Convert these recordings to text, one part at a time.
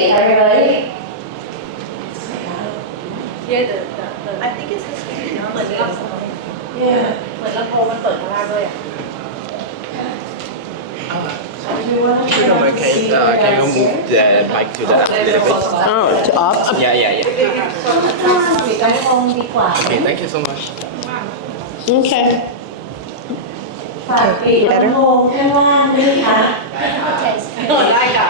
Hey, everybody. I think it's this one. Yeah. เหมือนลำโพงมันเปิดข้างล่างด้วยอ่ะ If you don't mind, can you move the mic to the left a little bit? Oh, to up? Yeah. ปิดลำโพงดีกว่า Okay, thank you so much. Okay. ฝากปิดลำโพงข้างล่างด้วยค่ะ ได้ค่ะ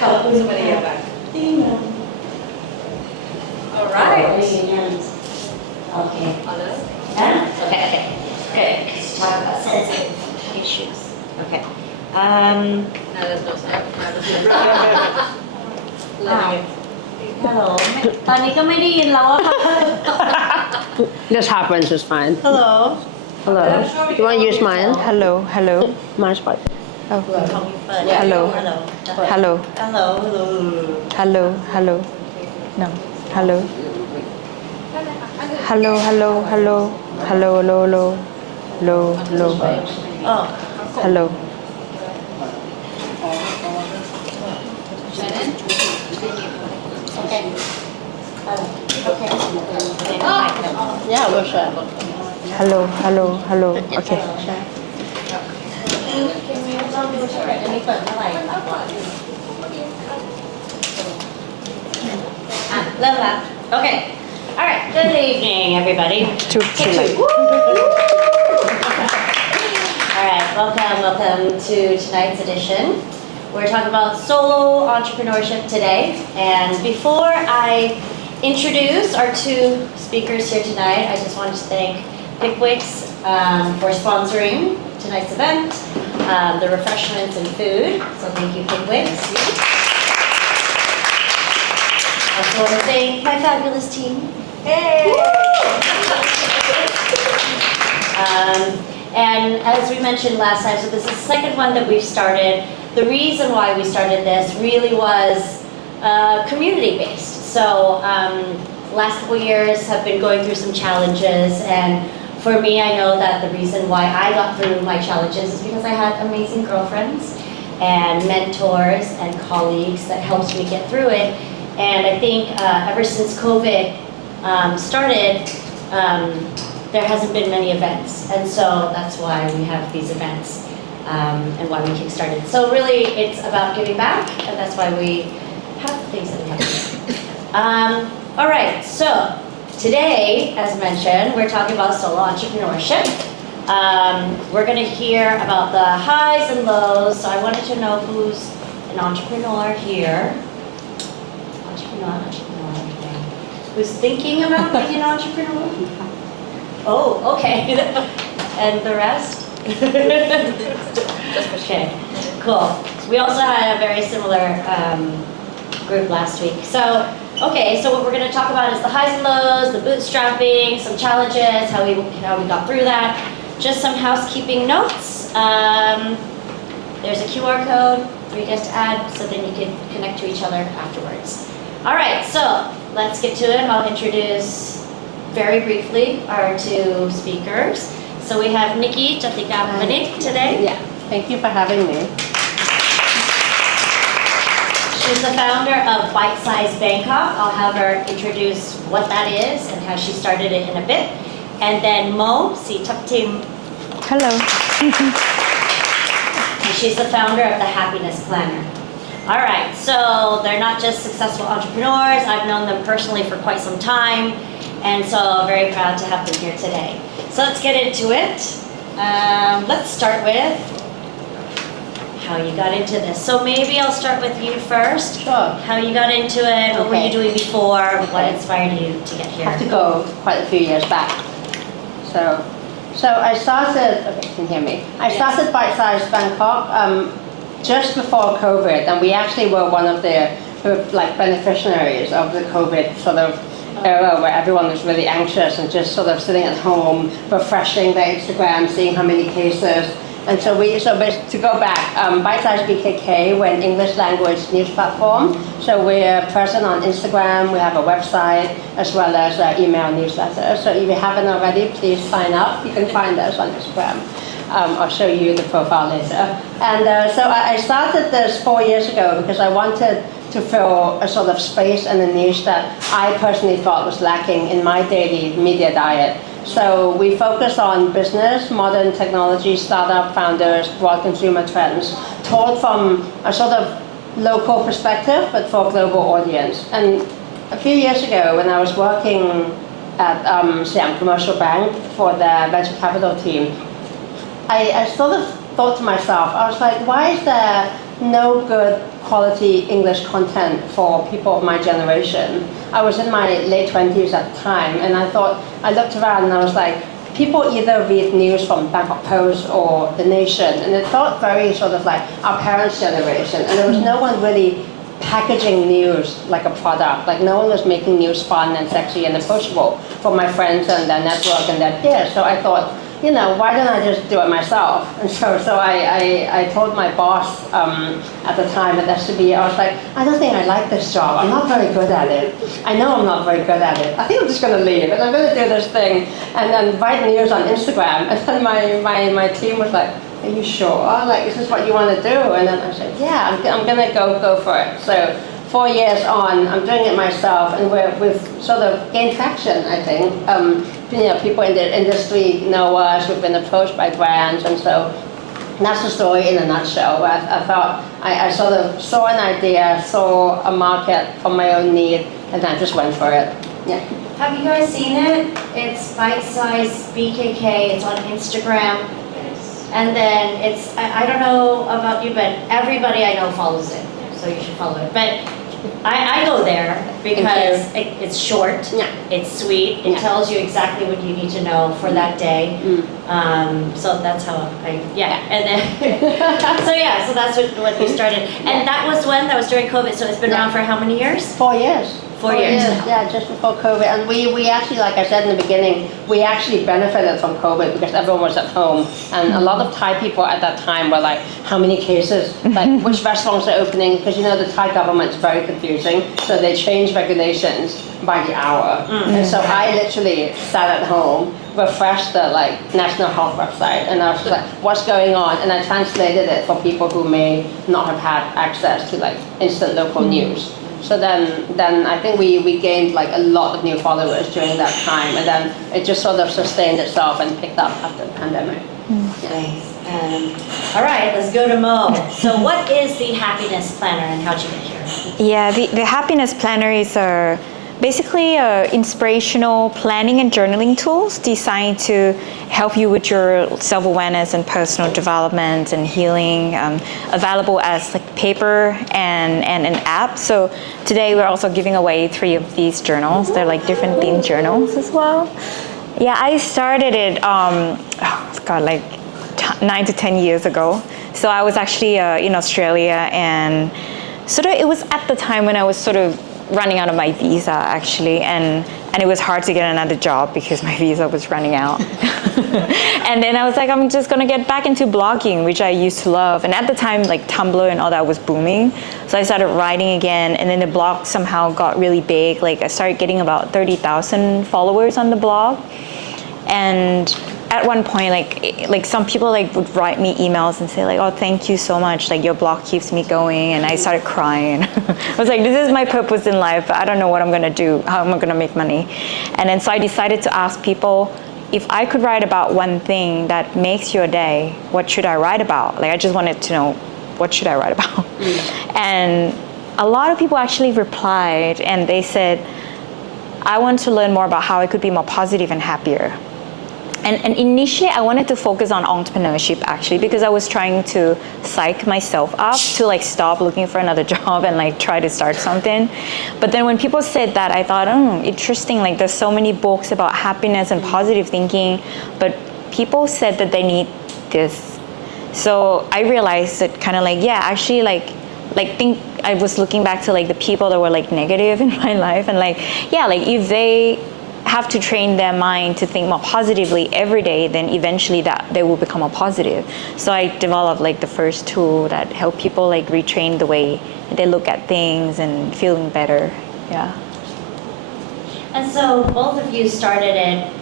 ขอบคุณ มาเรียนกัน ติ้ง alright Raising hands. Okay. เอาเลย Yeah? Okay. Good. Let's talk about sensitive issues. Okay. Now there's no sound. Hello. ตอนนี้ก็ไม่ได้ยินแล้วอะค่ะ This happens, it's fine. Hello. Hello. You want to use mine? Hello. Mine's fine. Oh. เปิด Hello. Hello. Hello. Hello. Hello. No. Hello. Hello. Hello. Oh. Hello. Yeah, we'll share. Hello. Okay. ลองดูเฉยๆอันนี้เปิดเมื่อไหร่เริ่มละ Okay. All right. Good evening, everybody. Two. All right. Welcome to tonight's edition. We're talking about solo entrepreneurship today. And before I introduce our two speakers here tonight, I just wanted to thank Pickwick's for sponsoring tonight's event, the refreshments and food. So thank you, Pickwick's. I also want to thank my fabulous team. Hey! And as we mentioned last time, so this is the second one that we've started. The reason why we started this really was community-based. So last couple years have been going through some challenges, and for me, I know that the reason why I got through my challenges is because I had amazing girlfriends and mentors and colleagues that helped me get through it. And I think ever since COVID started, there hasn't been many events, and so that's why we have these events and why we kickstarted. So really, it's about giving back, and that's why we have the things that we have to do. All right, so today, as mentioned, we're talking about solo entrepreneurship. We're going to hear about the highs and lows. So I wanted to know who's an entrepreneur here. Entrepreneur. Who's thinking about being an entrepreneur? Oh, okay. And the rest? Okay, cool. We also had a very similar group last week. So, okay, so what we're going to talk about is the highs and lows, the bootstrapping, some challenges, how we got through that. Just some housekeeping notes. There's a QR code for you guys to add, so then you can connect to each other afterwards. All right, so let's get to it. I'll introduce very briefly our two speakers. So we have Nikki Jatika Manik today. Yeah, thank you for having me. She's the founder of Bite Size Bangkok. I'll have her introduce what that is and how she started it in a bit. And then Mo Sitaptim. Hello. She's the founder of the Happiness Planner. All right, so they're not just successful entrepreneurs. I've known them personally for quite some time, and so I'm very proud to have them here today. So let's get into it. Let's start with how you got into this. So maybe I'll start with you first. Sure. How you got into it, what were you Okay. doing before, what inspired you to get I here? have to go quite a few years back. So I started, okay, can you hear me? I started Bite Size Bangkok just before COVID, and we actually were one of the beneficiaries of the COVID sort of era where everyone was really anxious and just sort of sitting at home, refreshing their Instagram, seeing how many cases. And so to go back, Bite Size BKK, we're an English language news platform. So we're present on Instagram, we have a website, as well as email newsletters. So if you haven't already, please sign up. You can find us on Instagram. I'll show you the profile later. And so I started this 4 years ago because I wanted to fill a sort of space and a niche that I personally thought was lacking in my daily media diet. So we focus on business, modern technology, startup founders, broad consumer trends, told from a sort of local perspective, but for a global audience. And a few years ago, when I was working at Siam Commercial Bank for the venture capital team, I sort of thought to myself, I was like, why is there no good quality English content for people of my generation? I was in my late 20s at the time, and I looked around and I was like, people either read news from Bangkok Post or The Nation, and it felt very sort of like our parents' generation, and there was no one really packaging news like a product. Like no one was making news fun and sexy and approachable for my friends and their network and their peers. So I thought, why don't I just do it myself? And so I told my boss at the time at SCB, I was like, I don't think I like this job. I'm not very good at it. I know I'm not very good at it. I think I'm just going to leave and I'm going to do this thing and then write news on Instagram. And then my team was like, are you sure? Like, is this what you want to do? And then I said, yeah, I'm going to go for it. So 4 years on, I'm doing it myself, and we've sort of gained traction, I think. People in the industry know us, we've been approached by brands, and so that's the story in a nutshell. I thought I sort of saw an idea, saw a market for my own need, and I just went for it. Yeah. Have you guys seen it? It's bite-sized BKK, it's on Instagram. And then I don't know about you, but everybody I know follows it, so you should follow it. But I go there because it's short, it's sweet, it tells you exactly what you need to know for that day. So that's how and then, so that's what we started. And that was during COVID, so it's been around for how many years? 4 years. 4 years. Yeah, just before COVID. And we actually, like I said in the beginning, we actually benefited from COVID because everyone was at home. And a lot of Thai people at that time were like, how many cases? Like, which restaurants are opening? Because, the Thai government's very confusing. So they change regulations by the hour. And so I literally sat at home, refreshed the National Health website, and I was like, what's going on? And I translated it for people who may not have had access to instant local news. So then I think we gained a lot of new followers during that time, and then it just sort of sustained itself and picked up after the pandemic. Thanks. All right, let's go to Mo. So what is the Happiness Planner and how'd you get here? Yeah, the happiness planner is basically inspirational planning and journaling tools designed to help you with your self-awareness and personal development and healing, available as paper and an app. So today we're also giving away 3 of these journals. They're different themed journals as well. Yeah, I started it, 9 to 10 years ago. So I was actually in Australia, and it was at the time when I was sort of running out of my visa actually, and it was hard to get another job because my visa was running out. And then I was like, I'm just gonna get back into blogging, which I used to love. And at the time, Tumblr and all that was booming. So I started writing again, and then the blog somehow got really big. I started getting about 30,000 followers on the blog. And at one point, some people would write me emails and say oh, thank you so much, your blog keeps me going, and I started crying. I was like, this is my purpose in life, but I don't know what I'm gonna do, how am I gonna make money? And then so I decided to ask people, if I could write about one thing that makes your day, what should I write about? I just wanted to know, what should I write about? And a lot of people actually replied, and they said, I want to learn more about how I could be more positive and happier. And initially, I wanted to focus on entrepreneurship, actually, because I was trying to psych myself up to stop looking for another job and try to start something. But then when people said that, I thought, interesting. There's so many books about happiness and positive thinking, but people said that they need this. So I realized that actually, think I was looking back to the people that were negative in my life, and if they have to train their mind to think more positively every day, then eventually that they will become more positive. So I developed the first tool that help people retrain the way they look at things and feeling better. Yeah. And so both of you started it,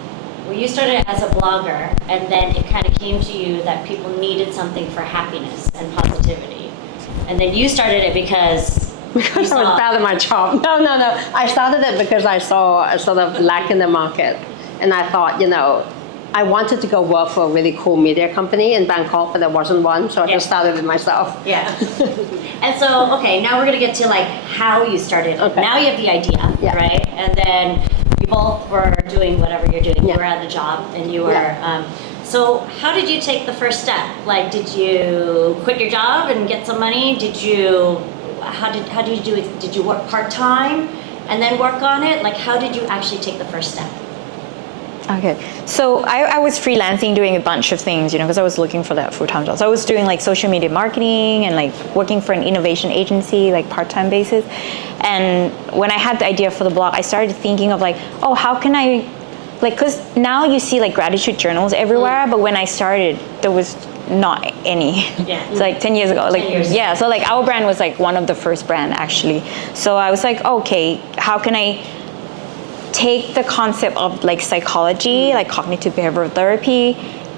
you started as a blogger, and then it kind of came to you that people needed something for happiness and positivity. And then you started it because because I was bad at my job. No. I started it because I saw a sort of lack in the market. And I thought, I wanted to go work for a really cool media company in Bangkok, but there wasn't one, so I just started it myself. Yeah. And so, okay, now we're gonna get to like how you started. Okay. Now you have the idea, Yeah. right? And then you both were doing whatever you're doing. Yeah. You were at the job and you were, Yeah. so how did you take the first step? Like, did you quit your job and get some money? How did you do it? Did you work part-time and then work on it? Like, how did you actually take the first step? Okay, so I was freelancing, doing a bunch of things, because I was looking for that full-time job. So I was doing like social media marketing and like working for an innovation agency, like part-time basis. And when I had the idea for the blog, I started thinking of like, oh, how can I, like, because now you see like gratitude journals everywhere, but when I started, there was not any. Yeah. It's like 10 years ago. Like 10 years. Yeah, so like our brand was like one of the first brand actually. So I was like, okay, how can I take the concept of like psychology, like cognitive behavioral therapy,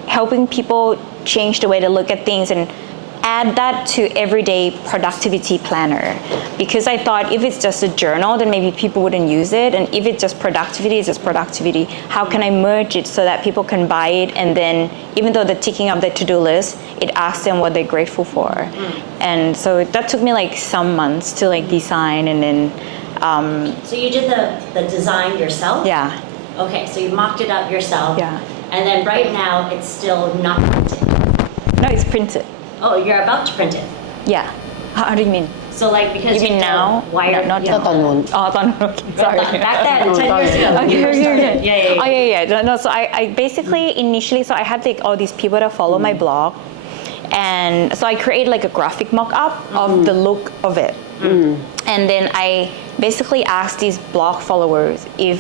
helping people change the way they look at things and add that to everyday productivity planner. Because I thought if it's just a journal, then maybe people wouldn't use it. And if it's just productivity, it's just productivity. How can I merge it so that people can buy it? And then even though they're ticking up the to-do list, it asks them what they're grateful for. And so that took me like some months to like design and then So you did the design yourself? yeah. Okay, so you mocked it up yourself. Yeah. And then right now it's still not printed. No, it's printed. Oh, you're about to print it. Yeah. How do you mean? So like because You mean now? wired, Not yeah. now. ตอนนู้น Oh, okay, sorry. Back then, 10 years ago. when you Okay, first okay, started. okay. Yeah. Oh, yeah. No, so I basically initially, so I had like all these people that follow my blog. And so I created like a graphic mock-up of the look of it. And then I basically asked these blog followers, if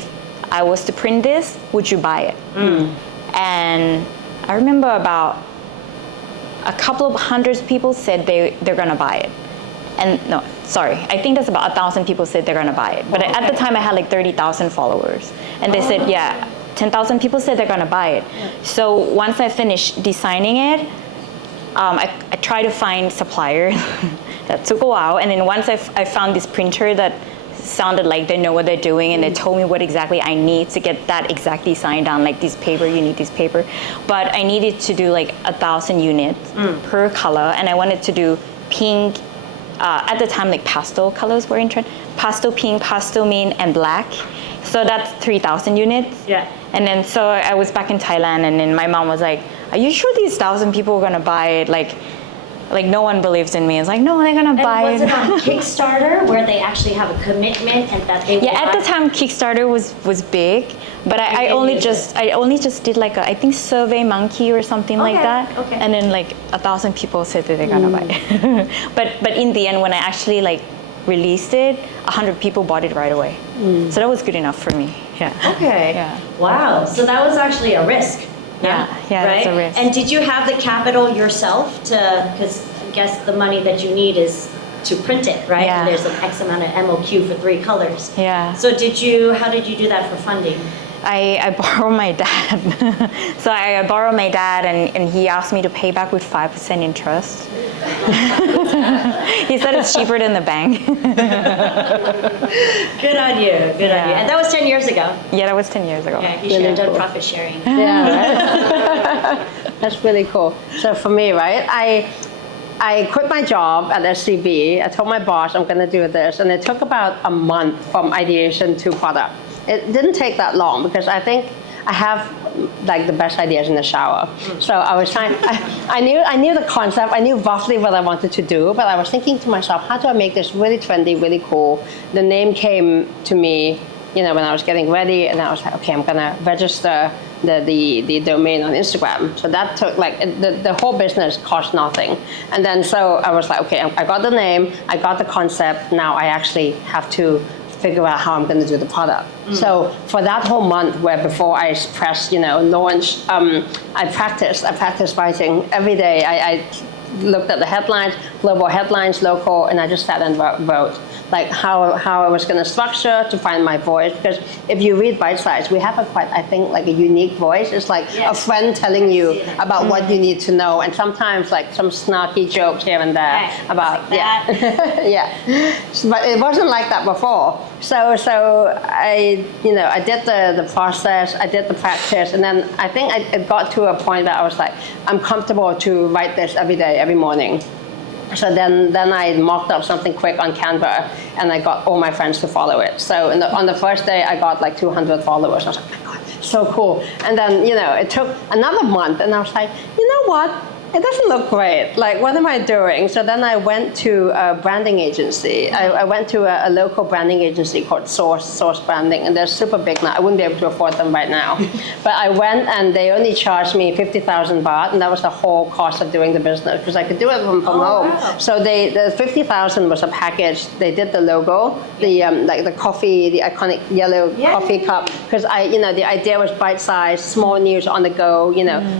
I was to print this, would you buy it? And I remember about a couple of hundreds people said they're gonna buy it. And no, sorry, I think that's about 1,000 people said they're gonna buy it. But at the time I had like 30,000 followers. And they said, yeah, 10,000 people said they're gonna buy it. So once I finished designing it, I tried to find suppliers. That took a while. And then once I found this printer that sounded like they know what they're doing and they told me what exactly I need to get that exact design down, like this paper, you need this paper. But I needed to do like 1,000 units per color, and I wanted to do pink, at the time like pastel colors were in trend, pastel pink, pastel mint, and black. So that's 3,000 units. Yeah. And then so I was back in Thailand, and then my mom was like, are you sure these 1,000 people are gonna buy it? Like no one believes in me. It's like, no, they're gonna buy And was it. it on Kickstarter where they actually have a commitment and that they will Yeah, at the buy? time Kickstarter was big, but I didn't only use just did like I think Survey Monkey or something like Okay, that. okay. And then like 1,000 people said that they're gonna buy it. but in the end, when I actually like released it, 100 people bought it right away. So that was good enough for me. Yeah. Okay. Yeah. Wow. So that was actually a risk. Yeah, right? that's a risk. And did you have the capital yourself because I guess the money that you need is to print it, right? Yeah. There's an X amount of MOQ for 3 colors. Yeah. So how did you do that for funding? I borrowed my dad. So I borrowed my dad, and he asked me to pay back with 5% interest. He said it's cheaper than the bank. Good on you. Good on you. And that was 10 years ago. Yeah, that was 10 years ago. Yeah, you should have Really done cool. profit sharing. Yeah, right? That's really cool. So for me, right, I quit my job at SCB. I told my boss I'm going to do this, and it took about a month from ideation to product. It didn't take that long because I think I have like the best ideas in the shower. So I was trying. I knew the concept. I knew roughly what I wanted to do, but I was thinking to myself, how do I make this really trendy, really cool? The name came to me, when I was getting ready, and I was like, okay, I'm gonna register the domain on Instagram. So that took like the whole business cost nothing. And then so I was like, okay, I got the name, I got the concept. Now I actually have to figure out how I'm going to do the product. So for that whole month, where before I press, launch, I practiced writing every day. I looked at the headlines, global headlines, local, and I just sat and wrote. like how I was going to structure to find my voice. Because if you read Bite Size, we have a quite, I think, like a unique voice. It's like a friend telling you about what you need to know, and sometimes like some snarky jokes here and there about yeah. But it wasn't like that before. So I did the process, I did the practice, and then I think it got to a point that I was like, I'm comfortable to write this every day, every morning. So then I mocked up something quick on Canva, and I got all my friends to follow it. So on the first day, I got like 200 followers. I was like, oh my God, so cool. And then, it took another month, and I was like, you know what? It doesn't look great. Like, what am I doing? So then I went to a branding agency. I went to a local branding agency called Source Branding, and they're super big now. I wouldn't be able to afford them right now. But I went, and they only charged me 50,000 baht, and that was the whole cost of doing the business, because I could do it from home. Wow. So the 50,000 was a package. They did the logo, like the coffee, the iconic yellow coffee cup, because the idea was bite-sized, small news on the go.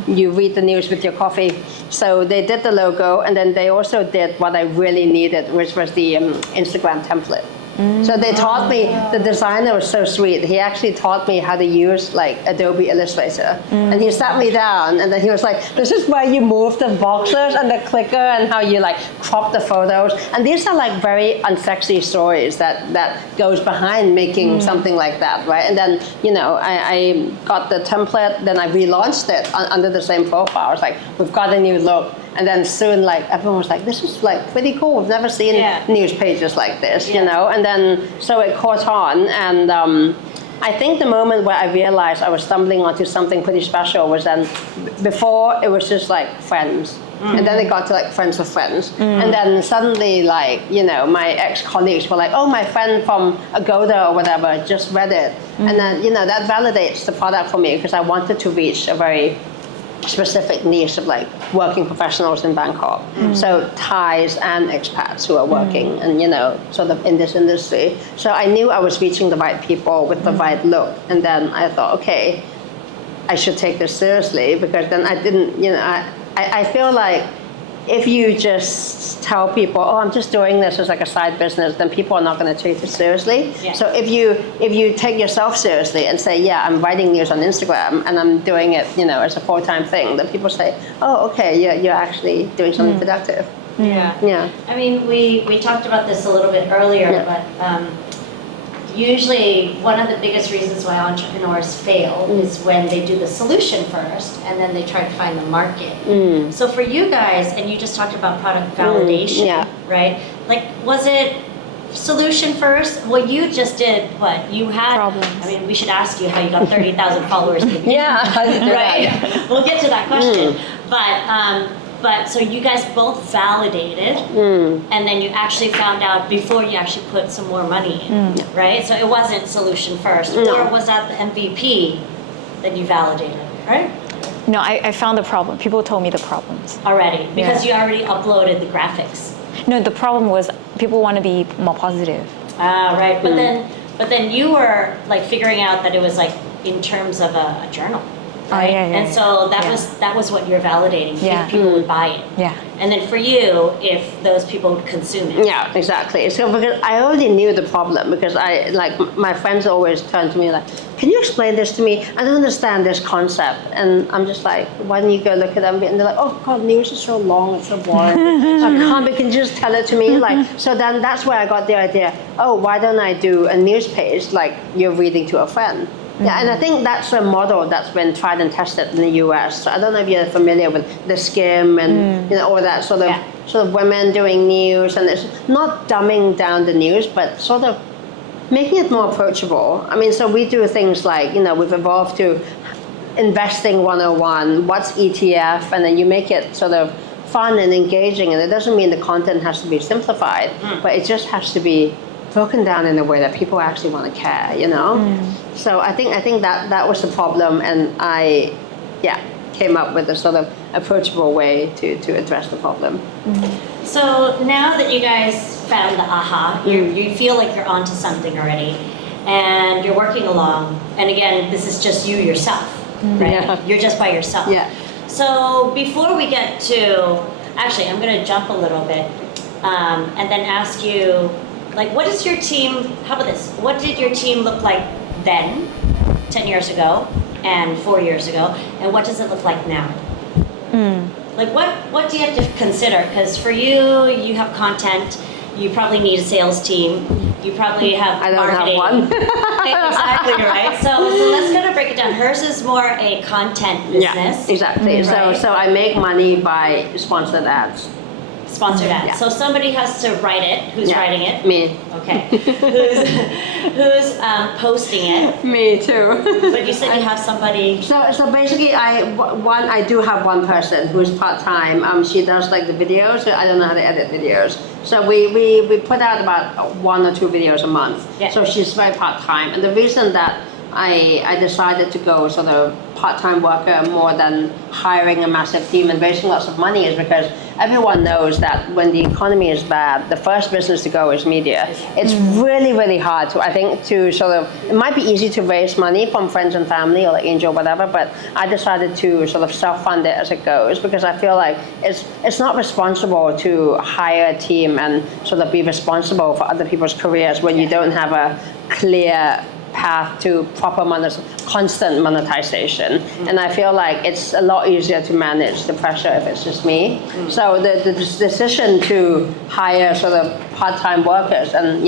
You read the news with your coffee. So they did the logo, and then they also did what I really needed, which was the Instagram template. So they taught me, the designer was so sweet. He actually taught me how to use like Adobe Illustrator. And he sat me down, and then he was like, this is where you move the boxes and the clicker and how you like crop the photos. And these are like very unsexy stories that goes behind making something like that, right? And then, I got the template, then I relaunched it under the same profile. I was like, we've got a new look. And then soon, like, everyone was like, this is like pretty cool. We've never seen news pages like this, And then, so it caught on. And I think the moment where I realized I was stumbling onto something pretty special was then, before it was just like friends. And then it got to like friends of friends. And then suddenly, like, my ex-colleagues were like, oh, my friend from Agoda or whatever just read it. And then, that validates the product for me, because I wanted to reach a very specific niche of like working professionals in Bangkok. So Thais and expats who are working and sort of in this industry. So I knew I was reaching the right people with the right look. And then I thought, okay, I should take this seriously, because then I didn't, I feel like if you just tell people, oh, I'm just doing this as like a side business, then people are not going to take it seriously. So if you take yourself seriously and say, yeah, I'm writing news on Instagram and I'm doing it, as a full-time thing, then people say, oh, okay, you're actually doing something productive. Yeah. I mean, we talked about this a little bit earlier, but usually one of the biggest reasons why entrepreneurs fail is when they do the solution first and then they try to find the market. So for you guys, and you just talked about product validation, right? Like, was it solution first? Well, you just did what? You had problems. I mean, we should ask you how you got 30,000 followers. How did you do right? that? We'll get to that question. But so you guys both validated, and then you actually found out before you actually put some more money in, right? So it wasn't solution first, or was that the MVP that you validated, right? No, I found the problem. People told me the problems. Already, because you already uploaded the graphics. No, the problem was people want to be more positive. Ah, right. But then you were like figuring out that it was like in terms of a journal. Right? And so that was what you're validating, if people would buy it. Yeah. And then for you, if those people would consume it. Yeah, exactly. So because I already knew the problem, because my friends always turn to me like, can you explain this to me? I don't understand this concept. And I'm just like, why don't you go look at them? And they're like, oh God, news is so long, it's so boring. So I can't, but can you just tell it to me? So then that's where I got the idea, oh, why don't I do a news page like you're reading to a friend? Yeah, and I think that's a model that's been tried and tested in the US. So I don't know if you're familiar with the skim and all that sort of women doing news, and it's not dumbing down the news, but sort of making it more approachable. I mean, so we do things like, we've evolved to investing 101, what's ETF, and then you make it sort of fun and engaging, and it doesn't mean the content has to be simplified, but it just has to be broken down in a way that people actually want to care, So I think that was the problem, and I came up with a sort of approachable way to address the problem. So now that you guys found the aha, you feel like you're onto something already, and you're working along, and again, this is just you yourself, right? You're just by yourself. So before we get to, actually I'm going to jump a little bit and then ask you, Like, what does your team, how about this? What did your team look like then, 10 years ago, and 4 years ago, and what does it look like now? Like, what do you have to consider? Because for you, you have content, you probably need a sales team, you probably have I don't marketing. have one. Exactly, right? So let's kind of break it down. Hers is more a content business. Yeah, exactly. Right. So I make money by sponsored ads. Sponsored ads. Yeah. So somebody has to write it. Who's Yeah. writing it? Me. Okay. Who's posting it? Me too. But you said you have somebody. So basically, I do have one person who's part time. She does like the videos. I don't know how to edit videos. So we put out about 1 or 2 videos a month. Yeah. So she's very part time. And the reason that I decided to go sort of part-time worker more than hiring a massive team and raising lots of money is because everyone knows that when the economy is bad, the first business to go is media. It's really, really hard to, I think, to sort of, it might be easy to raise money from friends and family or like Angel or whatever, but I decided to sort of self-fund it as it goes because I feel like it's not responsible to hire a team and sort of be responsible for other people's careers when you don't have a clear path to proper constant monetization. And I feel like it's a lot easier to manage the pressure if it's just me. So the decision to hire sort of part-time workers and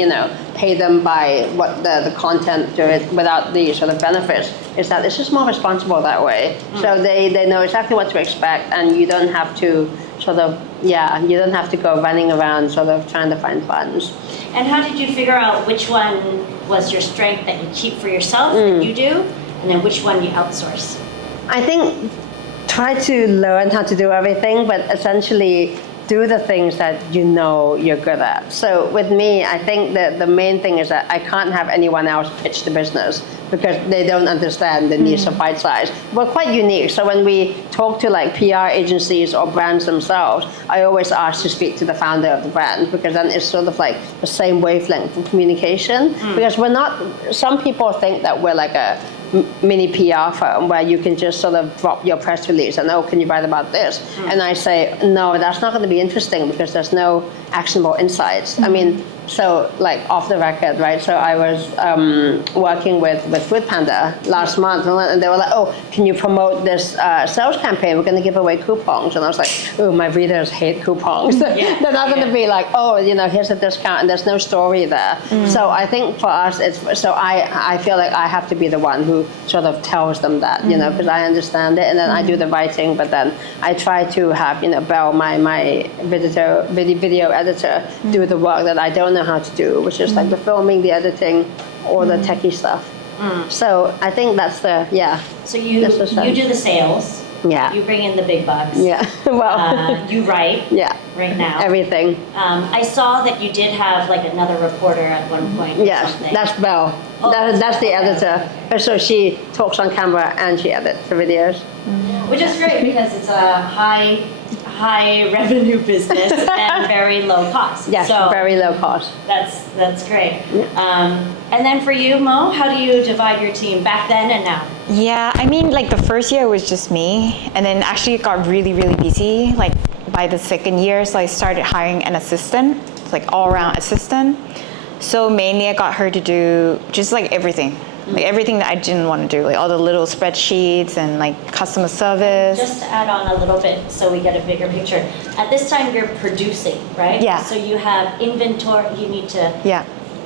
pay them by what the content do it without the sort of benefits is that it's just more responsible that way. So they know exactly what to expect and you don't have to you don't have to go running around sort of trying to find funds. And how did you figure out which one was your strength that you keep for yourself, that you do, and then which one you outsource? I think try to learn how to do everything, but essentially do the things that you're good at. So with me, I think that the main thing is that I can't have anyone else pitch the business because they don't understand the needs of bite size. We're quite unique. So when we talk to like PR agencies or brands themselves, I always ask to speak to the founder of the brand because then it's sort of like the same wavelength of communication. Because we're not, some people think that we're like a mini PR firm where you can just sort of drop your press release and, can you write about this? And I say, no, that's not going to be interesting because there's no actionable insights. I mean, so like off the record, right? So I was working with Food Panda last month and they were like, can you promote this sales campaign? We're going to give away coupons. And I was like, my readers hate coupons. They're not going to be like, here's a discount and there's no story there. So I think for us, I feel like I have to be the one who sort of tells them that, because I understand it and then I do the writing, but then I try to have, Belle, my video editor, do the work that I don't know how to do, which is like the filming, the editing, or the techie stuff. So I think that's So you do the sales. Yeah. You bring in the big bucks. Yeah. Well. You write. Yeah. Right now. Everything. I saw that you did have like another reporter at one point. Yes, that's Belle. That's the editor. So she talks on camera and she edits the videos. Which is great because it's a high revenue business and very low cost. Yes, so very low cost. That's great. And then for you, Mo, how do you divide your team back then and now? Yeah, I mean, like the first year was just me, and then actually it got really, really busy. Like by the second year, so I started hiring an assistant, like all-around assistant. So mainly I got her to do just like everything. Like everything that I didn't want to do, like all the little spreadsheets and like customer service. Just to add on a little bit so we get a bigger picture. At this time you're producing, right? Yeah. So you have inventory, you need to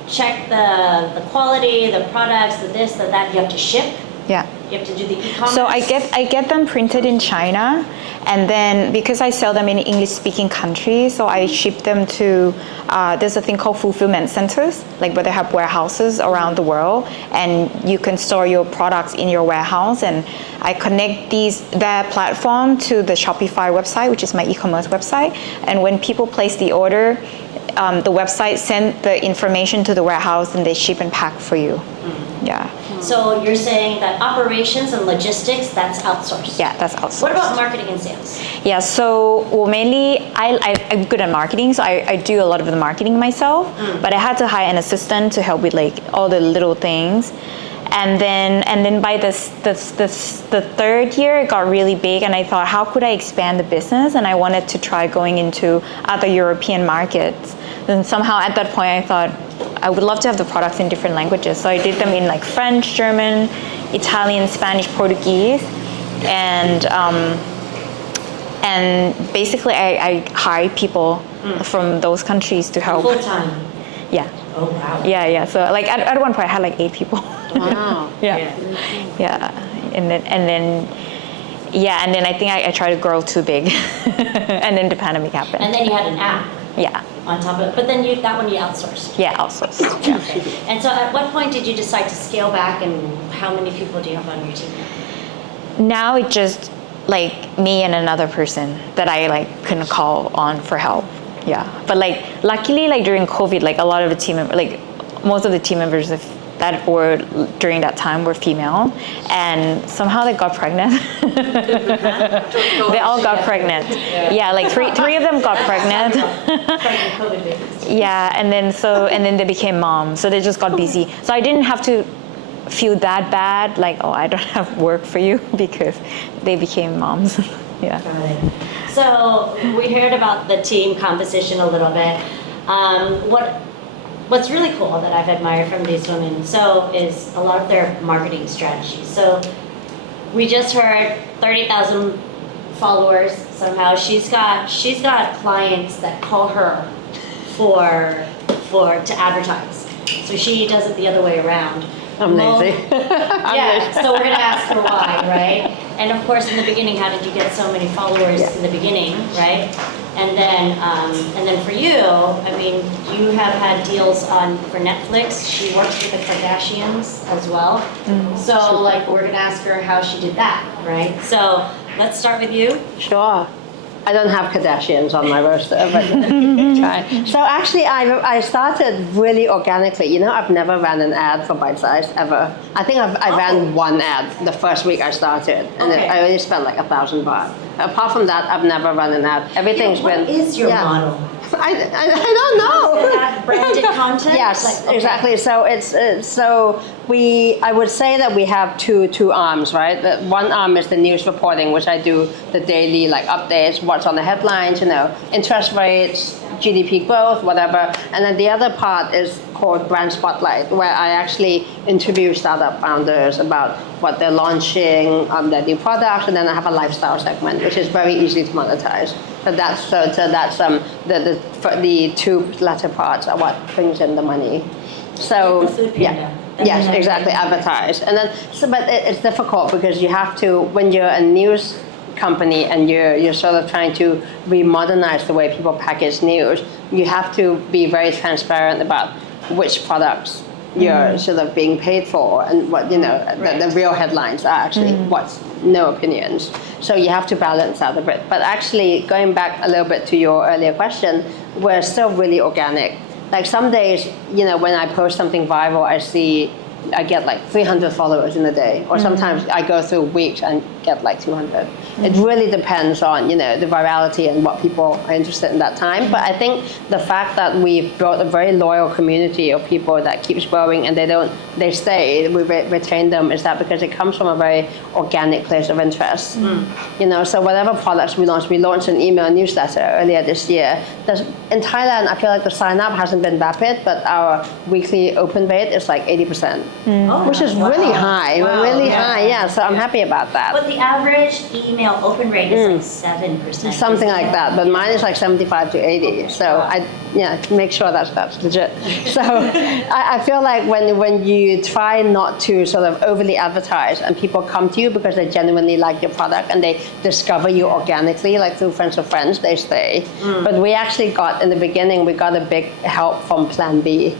check the quality, the products, the this, the that, you have to ship. Yeah. You have to do the e-commerce. So I get them printed in China, and then because I sell them in English-speaking countries, so I ship them to there's a thing called fulfillment centers, like where they have warehouses around the world, and you can store your products in your warehouse. And I connect their platform to the Shopify website, which is my e-commerce website. And when people place the order, the website send the information to the warehouse, and they ship and pack for you. Yeah. So you're saying that operations and logistics, that's outsourced? Yeah, that's outsourced. What about marketing and sales? Yeah, so mainly I'm good at marketing, so I do a lot of the marketing myself, but I had to hire an assistant to help with like all the little things. And then by the third year, it got really big, and I thought, how could I expand the business? And I wanted to try going into other European markets. then somehow at that point I thought I would love to have the products in different languages. So I did them in like French, German, Italian, Spanish, Portuguese, and basically I hired people from those countries to help. Full time. Yeah. Oh wow. Yeah. So like at one point I had like 8 people. Wow. Yeah. And then I think I tried to grow too big, and then the pandemic happened. And then you had an app Yeah. on top of it, but then that one you outsourced. Yeah, outsourced. Yeah. Okay. And so at what point did you decide to scale back, and how many people do you have on your team? Now it's just like me and another person that I like can call on for help. Yeah. But like luckily like during COVID, like a lot of the team like most of the team members that were during that time were female, and somehow they got pregnant. They all got pregnant. Yeah, like three of them got pregnant. Yeah, and then they became moms, so they just got busy. So I didn't have to feel that bad, like, oh, I don't have work for you, because they became moms. Yeah. Got it. So we heard about the team composition a little bit. What's really cool that I've admired from these women is a lot of their marketing strategies. So we just heard 30,000 followers somehow. She's got clients that call her to advertise. So she does it the other way around. I'm lazy. Yeah, so we're gonna ask her why, right? And of course, in the beginning, how did you get so many followers in the beginning, right? And then for you, I mean, you have had deals for Netflix. She works with the Kardashians as well. So like, we're gonna ask her how she did that, right? So let's start with you. Sure. I don't have Kardashians on my roster, but try. So actually, I started really organically. You know, I've never ran an ad for Bite Size ever. I think I ran one ad the first week I started, and Okay. I only spent like 1,000 baht. Apart from that, I've never run an ad. Everything's been. What is your model? I don't know. Is that branded content? Yes, Like, okay. exactly. So I would say that we have two arms, right? The one arm is the news reporting, which I do the daily like updates, what's on the headlines, interest rates, GDP growth, whatever. And then the other part is called Brand Spotlight, where I actually interview startup founders about what they're launching, their new products, and then I have a lifestyle segment, which is very easy to monetize. So that's the two latter parts are what brings in the money. So The Food Panda. yeah. Yes, exactly, advertise. And then, but it's difficult because you have to, when you're a news company and you're sort of trying to remodernize the way people package news, you have to be very transparent about which products you're sort of being paid for and what, the real headlines are actually what's no opinions. So you have to balance out a bit. But actually, going back a little bit to your earlier question, we're still really organic. Like some days, when I post something viral, I get like 300 followers in a day, or sometimes I go through weeks and get like 200. It really depends on, the virality and what people are interested in that time. But I think the fact that we've built a very loyal community of people that keeps growing and they stay, we retain them, is that because it comes from a very organic place of interest. So whatever products we launched an email newsletter earlier this year. In Thailand, I feel like the sign up hasn't been rapid, but our weekly open rate is like 80%. Which is really high, high, yeah. So I'm happy about that. But the average email open rate is like 7%. Something like that, but mine is like 75 to 80. So make sure that's legit. So I feel like when you try not to sort of overly advertise and people come to you because they genuinely like your product and they discover you organically, like through friends of friends, they stay. But we actually in the beginning, we got a big help from Plan B.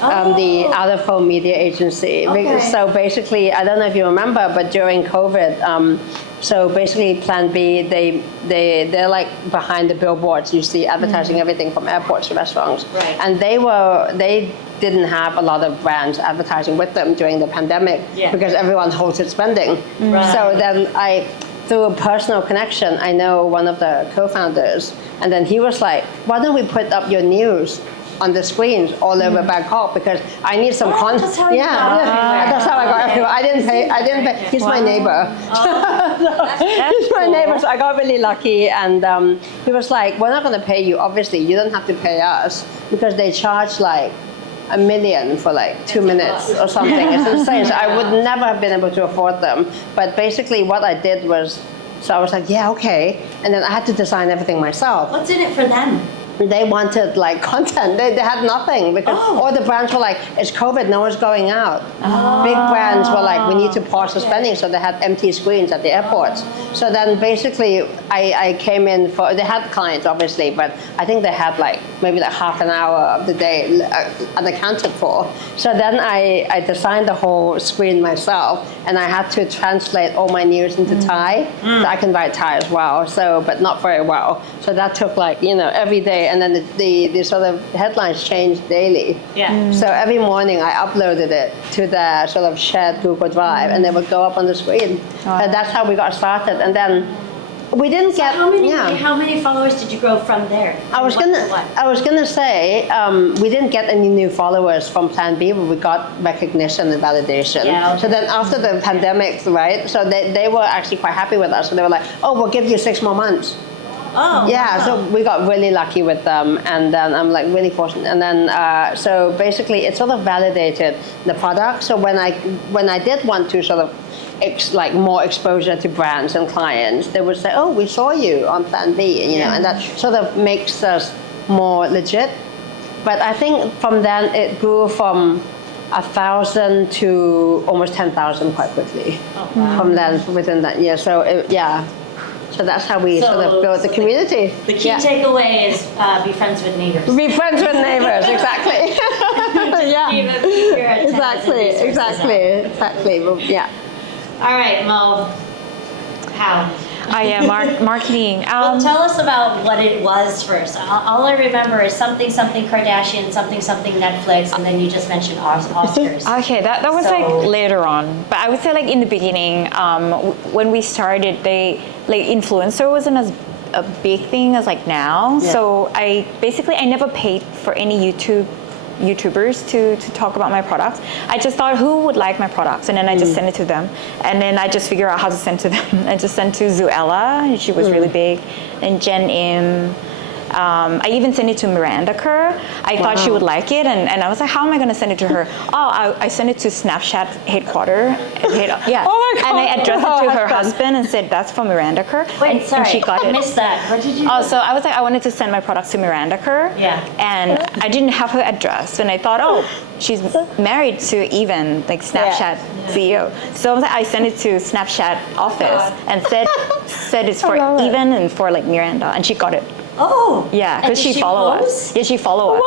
The out-of-home media agency. Okay. So basically, I don't know if you remember, but during COVID, so basically Plan B, they're like behind the billboards. You see advertising everything from airports to restaurants. Right. And they didn't have a lot of brands advertising with them during the pandemic because everyone halted spending. Right. So then through a personal connection, I know one of the co-founders, and then he was like, why don't we put up your news on the screens all over Bangkok because I need some content. That's how you got everywhere. That's how I got everywhere. I didn't pay. He's my neighbor. He's my neighbor, so I got really lucky. And he was like, we're not going to pay you, obviously. You don't have to pay us because they charge like $1 million for like 2 minutes or something. It's insane. So I would never have been able to afford them. But basically what I did was, so I was like, yeah, okay. And then I had to design everything myself. What's in it for them? They wanted like content. They had nothing because all the brands were like, it's COVID, no one's going out. Big brands were like, we need to pause the spending, so they had empty screens at the airports. So then basically I came in for, they had clients obviously, but I think they had like maybe like half an hour of the day unaccounted for. So then I designed the whole screen myself, and I had to translate all my news into Thai. So I can write Thai as well, so but not very well. So that took like, every day. And then the sort of headlines changed daily. Yeah. So every morning I uploaded it to the sort of shared Google Drive, and they would go up on the screen. And that's how we got started. And then we didn't get. How many followers did you grow from there? I was gonna say we didn't get any new followers from Plan B, but we got recognition and validation. Yeah, okay. So then after the pandemic, right? So they were actually quite happy with us. So they were like, oh, we'll give you 6 more months. Oh. Yeah, wow. so we got really lucky with them, and then I'm like really fortunate. And then so basically, it sort of validated the product. So when I did want to sort of like more exposure to brands and clients, they would say, "Oh, we saw you on Plan B," and that sort of makes us more legit. But I think from then it grew from 1,000 to almost 10,000 quite quickly. Oh, wow. From then within that year, so So that's how we sort of built the community. The key takeaway is be friends with neighbors. Be friends with neighbors, exactly. Keep your antennas and Exactly. Well, yeah. All right, Mo. How? Marketing. Well, tell us about what it was first. All I remember is something Kardashian, something Netflix, and then you just mentioned Oscars. Okay, that was like later on. But I would say like in the beginning, when we started, influencer wasn't as a big thing as like now. Yeah. So I never paid for any YouTubers to talk about my products. I just thought who would like my products, and then I just sent it to them, and then I just figure out how to send to them. I just sent to Zuella, she was really big, and Jen Im. I even sent it to Miranda Kerr. I thought she would like it, and I was like, how am I going to send it to her? I sent it to Snapchat headquarters. Yeah. Oh my God. And I addressed it to her husband and said, that's from Miranda Kerr. Wait, sorry, and she got I it. missed that. What did you do? Oh, so I was like, I wanted to send my products to Miranda Kerr. Yeah. And I didn't have her address, and I thought, oh, she's married to Even, like Snapchat CEO. So I sent it to Snapchat office and said it's for Even and for like Miranda, and she got it. Oh. Yeah, because she follow us. Yeah, she follow us.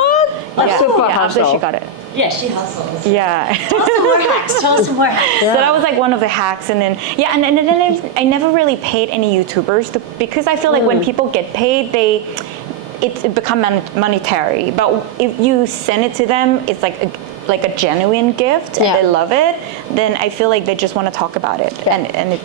What? Yeah, Super after hustle. she got it. Yeah, she hustles. Yeah. Tell us some more hacks. So that was like one of the hacks, and then and then I never really paid any YouTubers because I feel like when people get paid, it become monetary. But if you send it to them, it's like a genuine gift, and they love it. Then I feel like they just want to talk about it, and it,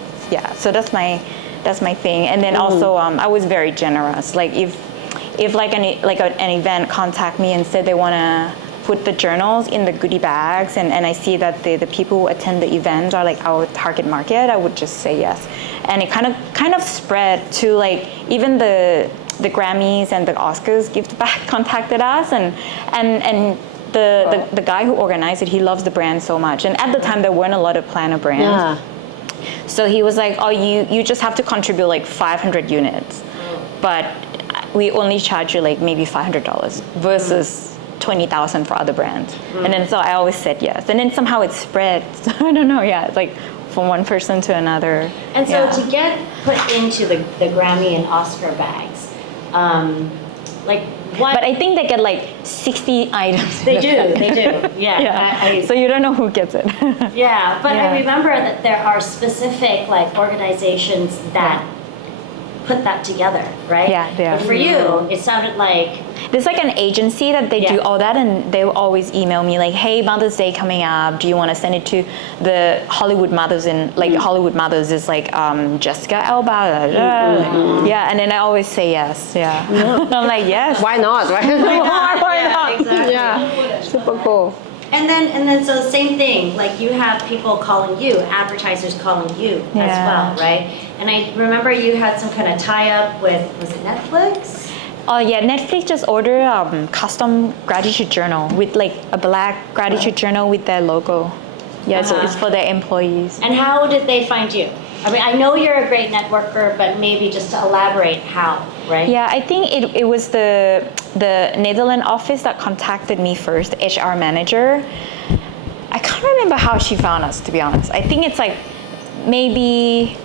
So that's my thing. And then also I was very generous. Like if like an event contact me and said they want to put the journals in the goodie bags, and I see that the people who attend the event are like our target market, I would just say yes. And it kind of spread to like even the Grammys and the Oscars gift bag contacted us, and the guy who organized it, he loves the brand so much. And at the time there weren't a lot of planner brands. Yeah. So he was like, oh, you just have to contribute like 500 units, but we only charge you like maybe $500 versus 20,000 for other brands. And then so I always said yes. And then somehow it spread. So I don't know, it's like from one person to another. And so to get put into the Grammy and Oscar bags, like what? But I think they get like 60 items. They do. Yeah. So you don't know who gets it. Yeah, but Yeah. I remember that there are specific like organizations that put that together, right? Yeah. But for you, it sounded like There's like an agency that they do all that, and they will always email me like, hey, Mother's Day coming up, do you want to send it to the Hollywood mothers? And like Hollywood mothers is like Jessica Alba. Yeah, and then I always say yes. I'm like, yes. Why not? Right? Why not? Exactly. Yeah. Super cool. And then so the same thing, like you have people calling you, advertisers calling you as Yeah. well, right? And I remember you had some kind of tie-up with, was it Netflix? Oh yeah, Netflix just ordered custom gratitude journal with like a black gratitude journal with their logo. Yeah, so it's for their employees. And how did they find you? I mean, I know you're a great networker, but maybe just to elaborate how, right? Yeah, I think it was the Netherlands office that contacted me first, the HR manager. I can't remember how she found us, to be honest. I think it's like maybe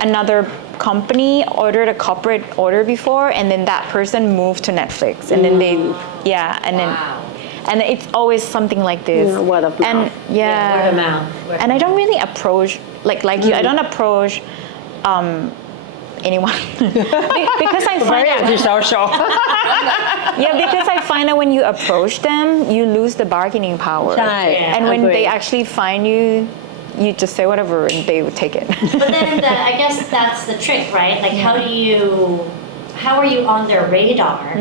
another company ordered a corporate order before, and then that person moved to Netflix, and then they, Wow. and it's always something like this. Word of mouth. And Word of mouth. and I don't really approach like you. I don't approach anyone because I find Very out, antisocial. because I find that when you approach them, you lose the bargaining power. Right. Yeah. And when they Agree. actually find you, you just say whatever and they will take it. But then I guess that's the trick, right? Like how are you on their radar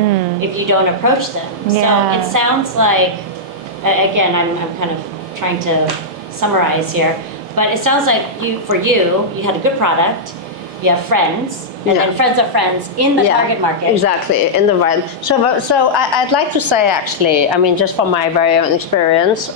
if you don't approach them? Yeah. So it sounds like, again, I'm kind of trying to summarize here, but it sounds like you had a good product, you have friends, and Yeah. then friends of friends in the target market. Exactly, in the right. So I'd like to say actually, I mean, just from my very own experience,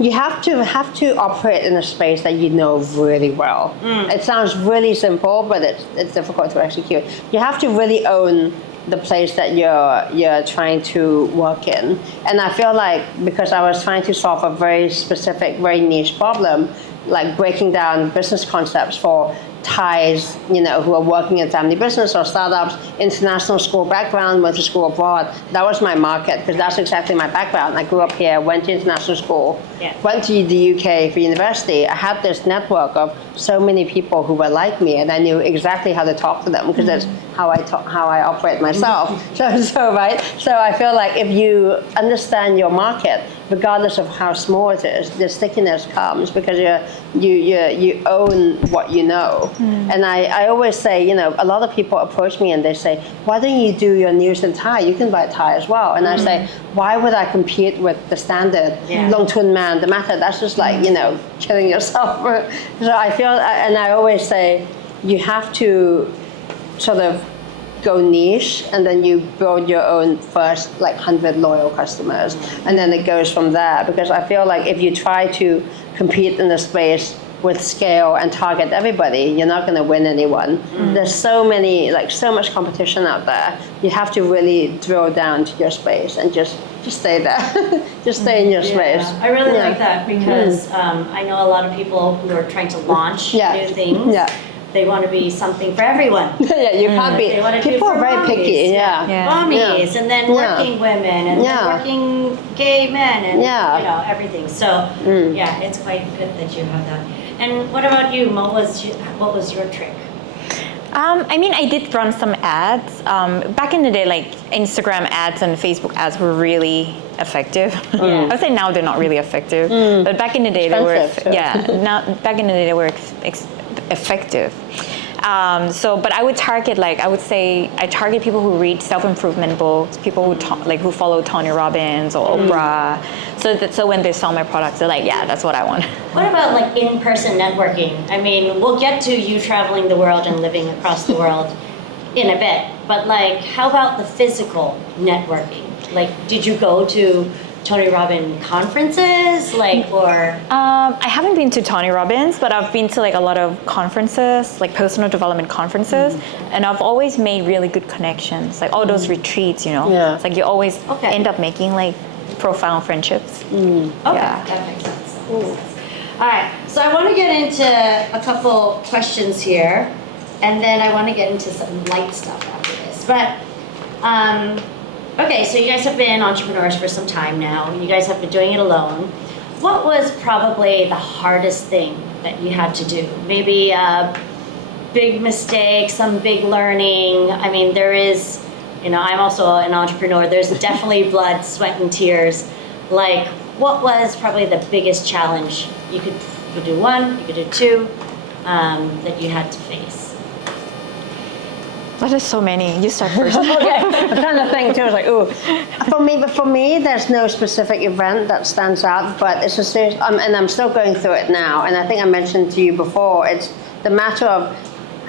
you have to operate in a space that you know really well. It sounds really simple, but it's difficult to execute. You have to really own the place that you're trying to work in. And I feel like because I was trying to solve a very specific, very niche problem, like breaking down business concepts for Thais, who are working in family business or startups, international school background, went to school abroad. That was my market because that's exactly my background. I grew up here, went to international school, went to the UK for university. I had this network of so many people who were like me, and I knew exactly how to talk to them because that's how I operate myself. So right. So I feel like if you understand your market, regardless of how small it is, the stickiness comes because you own what you know. And I always say, a lot of people approach me and they say, why don't you do your news in Thai? You can write Thai as well. And I say, why would I compete with the standard Long Tun Man, the method? That's just like, killing yourself. So I feel, and I always say, you have to sort of go niche, and then you build your own first 100 loyal customers, and then it goes from there. Because I feel like if you try to compete in a space with scale and target everybody, you're not going to win anyone. There's so much competition out there. You have to really drill down to your space and just stay there. Just stay in your space. I really like that because I know a lot of people who are trying to launch new things. Yeah. They want to be something for everyone. Yeah, you can't be. They want to do People for are very mommies. picky. Yeah. Mommies, and then working women, and then working gay men, and everything. So it's quite good that you have that. And what about you, Mo? What was your trick? I mean, I did run some ads. Back in the day, like Instagram ads and Facebook ads were really effective. I would say now they're not really effective, but back in the day they were. Back in the day they were effective. But I would target I target people who read self-improvement books, people who follow Tony Robbins or Oprah. So when they sell my products, they're like, yeah, that's what I want. What about in-person networking? I mean, we'll get to you traveling the world and living across the world in a bit, but how about the physical networking? Did you go to Tony Robbins conferences, or? I haven't been to Tony Robbins, but I've been to a lot of conferences, personal development conferences, and I've always made really good connections, all those retreats, Yeah. It's you always end up making profound friendships. That makes sense. All right, so I want to get into a couple questions here, and then I want to get into some light stuff after this. But okay, so you guys have been entrepreneurs for some time now. You guys have been doing it alone. What was probably the hardest thing that you had to do? Maybe a big mistake, some big learning. I mean, there is, I'm also an entrepreneur. There's definitely blood, sweat, and tears. What was probably the biggest challenge? You could do one, you could do two, that you had to face. There's so many. You start first. Okay, I'm trying to think too. I was like, ooh. For me, there's no specific event that stands out, but it's a serious, and I'm still going through it now. And I think I mentioned to you before, it's the matter of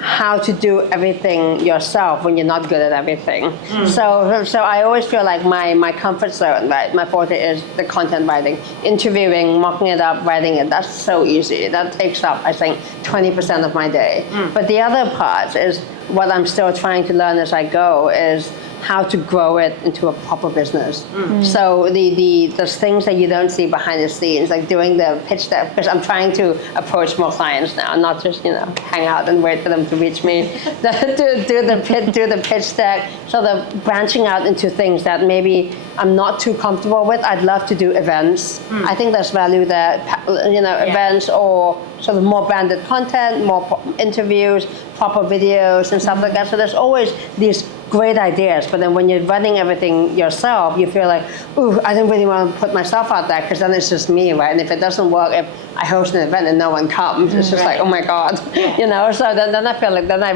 how to do everything yourself when you're not good at everything. So I always feel like my comfort zone, right? My forte is the content writing, interviewing, mocking it up, writing it. That's so easy. That takes up, I think, 20% of my day. But the other part is what I'm still trying to learn as I go is how to grow it into a proper business. So those things that you don't see behind the scenes, like doing the pitch deck, because I'm trying to approach more clients now, not just hang out and wait for them to reach me. do the pitch deck, sort of branching out into things that maybe I'm not too comfortable with. I'd love to do events. I think there's value there, events or sort of more branded content, more interviews, proper videos and stuff like that. So there's always these great ideas, but then when you're running everything yourself, you feel like, ooh, I don't really want to put myself out there because then it's just me, right? And if it doesn't work, if I host an event and no one comes, it's just like, oh my God, So then I feel like then I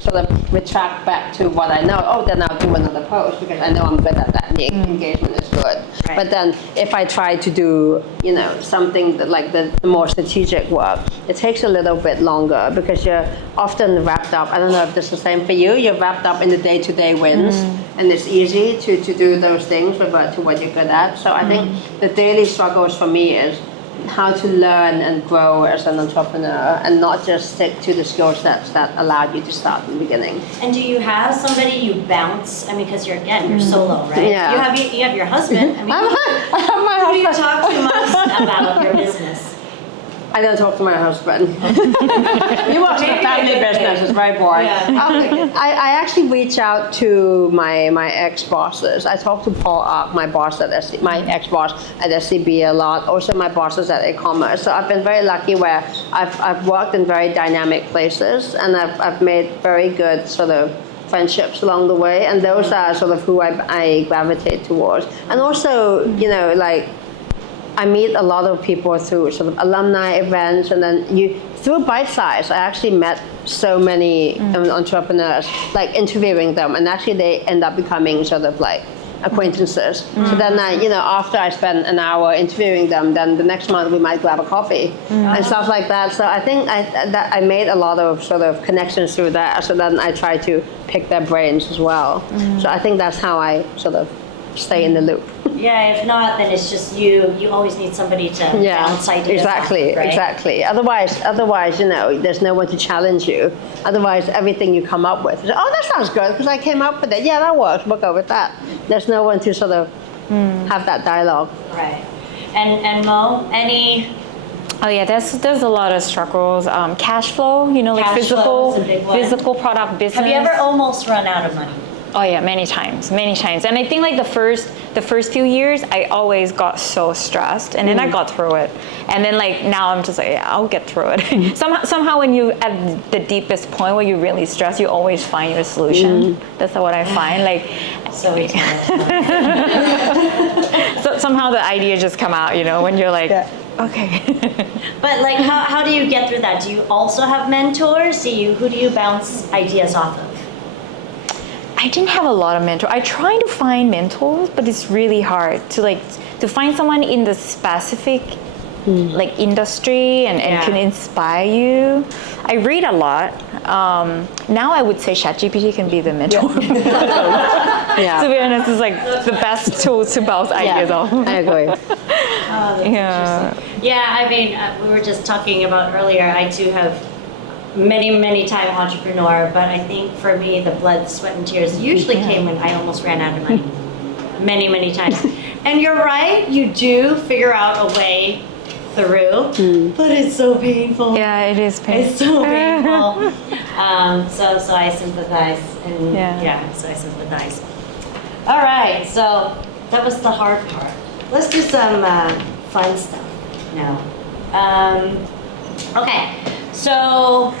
sort of retract back to what I know. Oh, then I'll do another post because I know I'm good at that. The engagement is good. Right. But then if I try to do, something that like the more strategic work, it takes a little bit longer because you're often wrapped up. I don't know if this is the same for you. You're wrapped up in the day-to-day wins, and it's easy to do those things, revert to what you're good at. So I think the daily struggles for me is how to learn and grow as an entrepreneur and not just stick to the skill sets that allowed you to start in the beginning. And do you have somebody you bounce? I mean, because you're solo, right? Yeah. You have your husband. I mean, I have my who do you husband. talk to most about your business? I don't talk to my husband. He works in a family business. It's very boring. Yeah. I actually reach out to my ex-bosses. I talk to Paul, my boss at my ex-boss at SCB a lot. Also, my bosses at e-commerce. So I've been very lucky where I've worked in very dynamic places, and I've made very good sort of friendships along the way, and those are sort of who I gravitate towards. And also, I meet a lot of people through sort of alumni events, and then through Bite Size, I actually met so many entrepreneurs, like interviewing them, and actually they end up becoming sort of like acquaintances. So then, after I spend an hour interviewing them, then the next month we might grab a coffee and stuff like that. So I think that I made a lot of sort of connections through that. So then I try to pick their brains as well. So I think that's how I sort of stay in the loop. Yeah, if not, then it's just you always need somebody to bounce ideas off, right? Exactly. Otherwise, there's no one to challenge you. Otherwise, everything you come up with, that sounds good because I came up with it. Yeah, that works. We'll go with that. There's no one to sort of have that dialogue. Right. And Mo, any? Oh yeah, there's a lot of struggles. Cash flow, like Cash flow is a big one. physical product business. Have you ever almost run out of money? Oh yeah, many times. And I think like the first few years, I always got so stressed, and then I got through it. And then like now I'm just like, yeah, I'll get through it. Somehow when you at the deepest point where you really stress, you always find your solution. That's what I find. Like So easy. so somehow the idea just come out, when you're like, okay. But like, how do you get through that? Do you also have mentors? Who do you bounce ideas off of? I didn't have a lot of mentors. I try to find mentors, but it's really hard to find someone in the specific like industry and can inspire you. I read a lot. Now I would say ChatGPT can be the mentor. To be honest, it's like the best tool to bounce ideas off. I agree. Yeah, I mean, we were just talking about earlier, I too have many time entrepreneur, but I think for me the blood, sweat, and tears usually came when I almost ran out of money. Many times. And you're right, you do figure out a way through, but it's so painful. Yeah, it is painful. It's so painful. So I sympathize, and so I sympathize. All right, so that was the hard part. Let's do some fun stuff now. Okay, so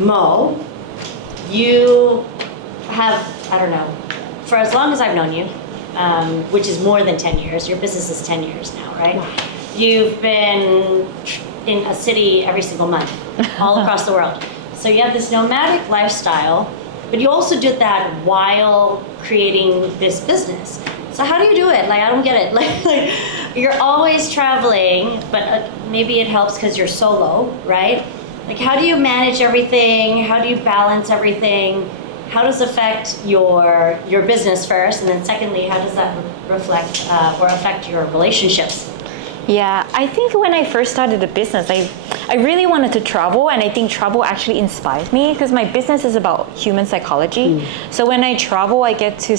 Mo, you have, I don't know, for as long as I've known you, which is more than 10 years, your business is 10 years now, right? Wow. You've been in a city every single month, all across the world. So you have this nomadic lifestyle, but you also did that while creating this business. So how do you do it? Like, I don't get it. Like you're always traveling, but maybe it helps because you're solo, right? Like, how do you manage everything? How do you balance everything? How does it affect your business first, and then secondly, how does that reflect or affect your relationships? Yeah, I think when I first started the business, I really wanted to travel, and I think travel actually inspired me because my business is about human psychology. So when I travel, I get to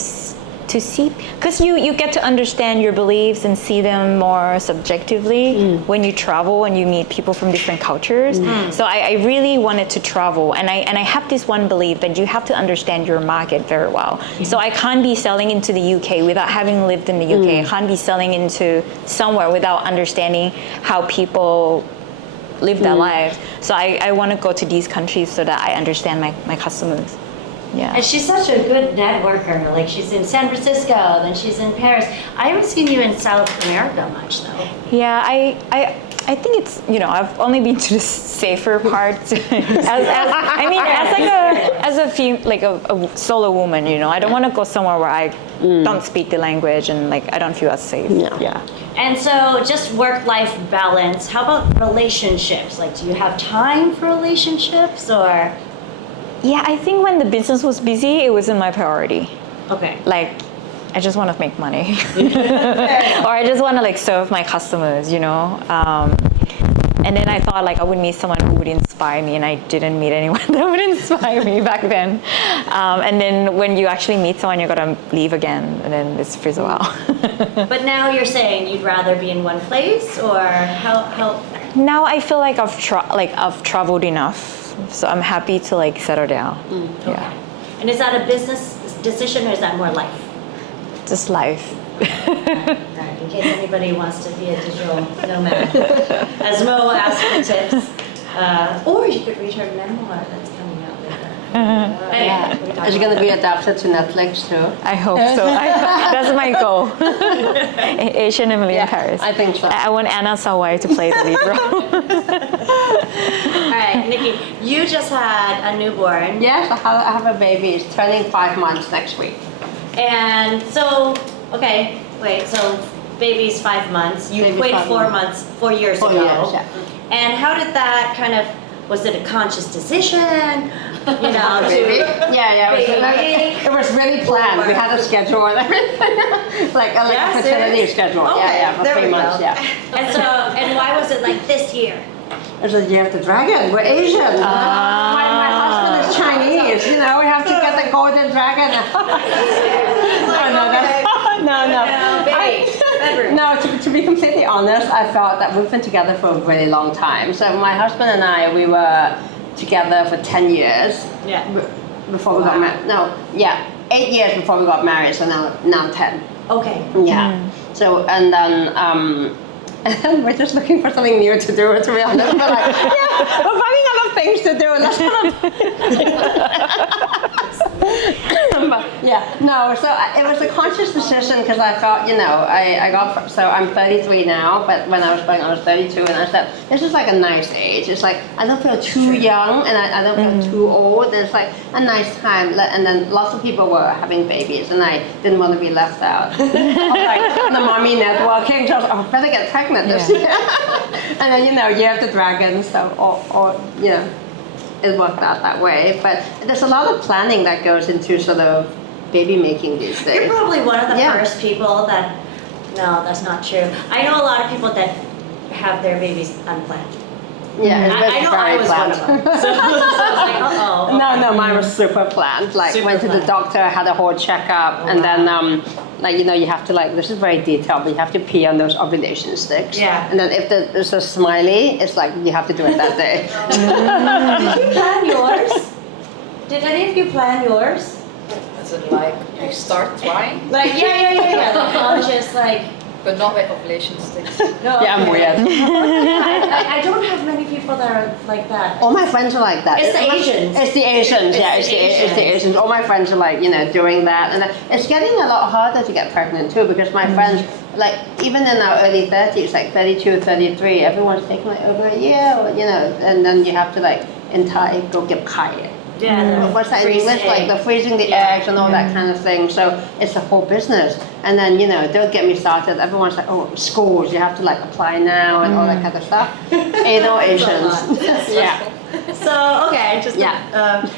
see, because you get to understand your beliefs and see them more subjectively when you travel and you meet people from different cultures. So I really wanted to travel, and I have this one belief that you have to understand your market very well. So I can't be selling into the UK without having lived in the UK. I can't be selling into somewhere without understanding how people live their lives. So I want to go to these countries so that I understand my customers. Yeah. And she's such a good networker. Like, she's in San Francisco, then she's in Paris. I haven't seen you in South America much, though. Yeah, I think it's, I've only been to the safer parts. as a solo woman, I don't want to go somewhere where I don't speak the language and I don't feel as safe. Yeah. And so, just work-life balance. How about relationships? Like, do you have time for relationships, or? Yeah, I think when the business was busy, it wasn't my priority. Okay. Like, I just want to make money. Or I just want to serve my customers, and then I thought I would meet someone who would inspire me, and I didn't meet anyone that would inspire me back then. And then when you actually meet someone, you gotta leave again, and then it's fizzle out. But now you're saying you'd rather be in one place, or how? Now I feel like I've traveled enough. So I'm happy to settle down. Yeah. And is that a business decision, or is that more life? Just life. Right, in case anybody wants to be a digital nomad, as Mo asked for tips, or you could read her memoir that's coming out later. Anyway, Is it going to be adapted to Netflix too? I hope so. That's my goal. Asian Emily in Paris. I think so. I want Anna Sawai to play the lead role. All right, Nikki, you just had a newborn. Yes, I have a baby. It's turning 5 months next week. And so, okay, wait, so baby's 5 months. You Baby's quit 5 4 months. 4 years 4 ago. years, yeah. And how did that was it a conscious decision? To Yeah, it was really planned. We had a schedule and everything, like a fertility schedule. Okay, For there 3 we months. go. Yeah. And why was it like this year? It's the year of the dragon. We're Asian. My husband is Chinese. We have to get the golden dragon. No, to be completely honest, I felt that we've been together for a really long time. So my husband and I, we were together for 10 years. Yeah. Before we got married. No, yeah, 8 years before we got married. So now 10. Okay. Yeah. So and then we're just looking for something new to do. To be honest, we're we're finding other things to do. Let's so it was a conscious decision because I thought, I'm 33 now, but when I was born, I was 32, and I said, this is a nice age. It's I don't feel too young, and I don't feel too old. And it's a nice time. And then lots of people were having babies, and I didn't want to be left out. The mommy networking, just better get pregnant this year. And then year of the dragon, so it worked out that way. But there's a lot of planning that goes into sort of baby making these days. You're probably one of the first people that, no, that's not true. I know a lot of people that have their babies unplanned. Yeah, I know I was one of them. So I was like, uh-oh. Okay. No, mine was super planned. Went to the doctor, had a whole checkup, and then you have to this is very detailed, but you have to pee on those ovulation sticks. Yeah. And then if there's a smiley, it's you have to do it that day. Did you plan yours? Did any of you plan yours? Is it you start trying? Yeah. The conscious But not with ovulation sticks. No. Yeah, I'm weird. I don't have many people that are like that. All my friends are like that. It's the Asians. It's the Asians, it's the Asians. All my friends are doing that. And it's getting a lot harder to get pregnant too, because my friends, even in our early 30s, 32, 33, everyone's taking over a year, and then you have to go get kaya. Yeah, what's that in freeze English? Like the egg. freezing the Yeah. eggs and all that kind of thing. So it's a whole business. And then, don't get me started. Everyone's like, oh, schools, you have to like apply now and all that kind of stuff. Ain't no Asians. Yeah. So, okay, just Yeah.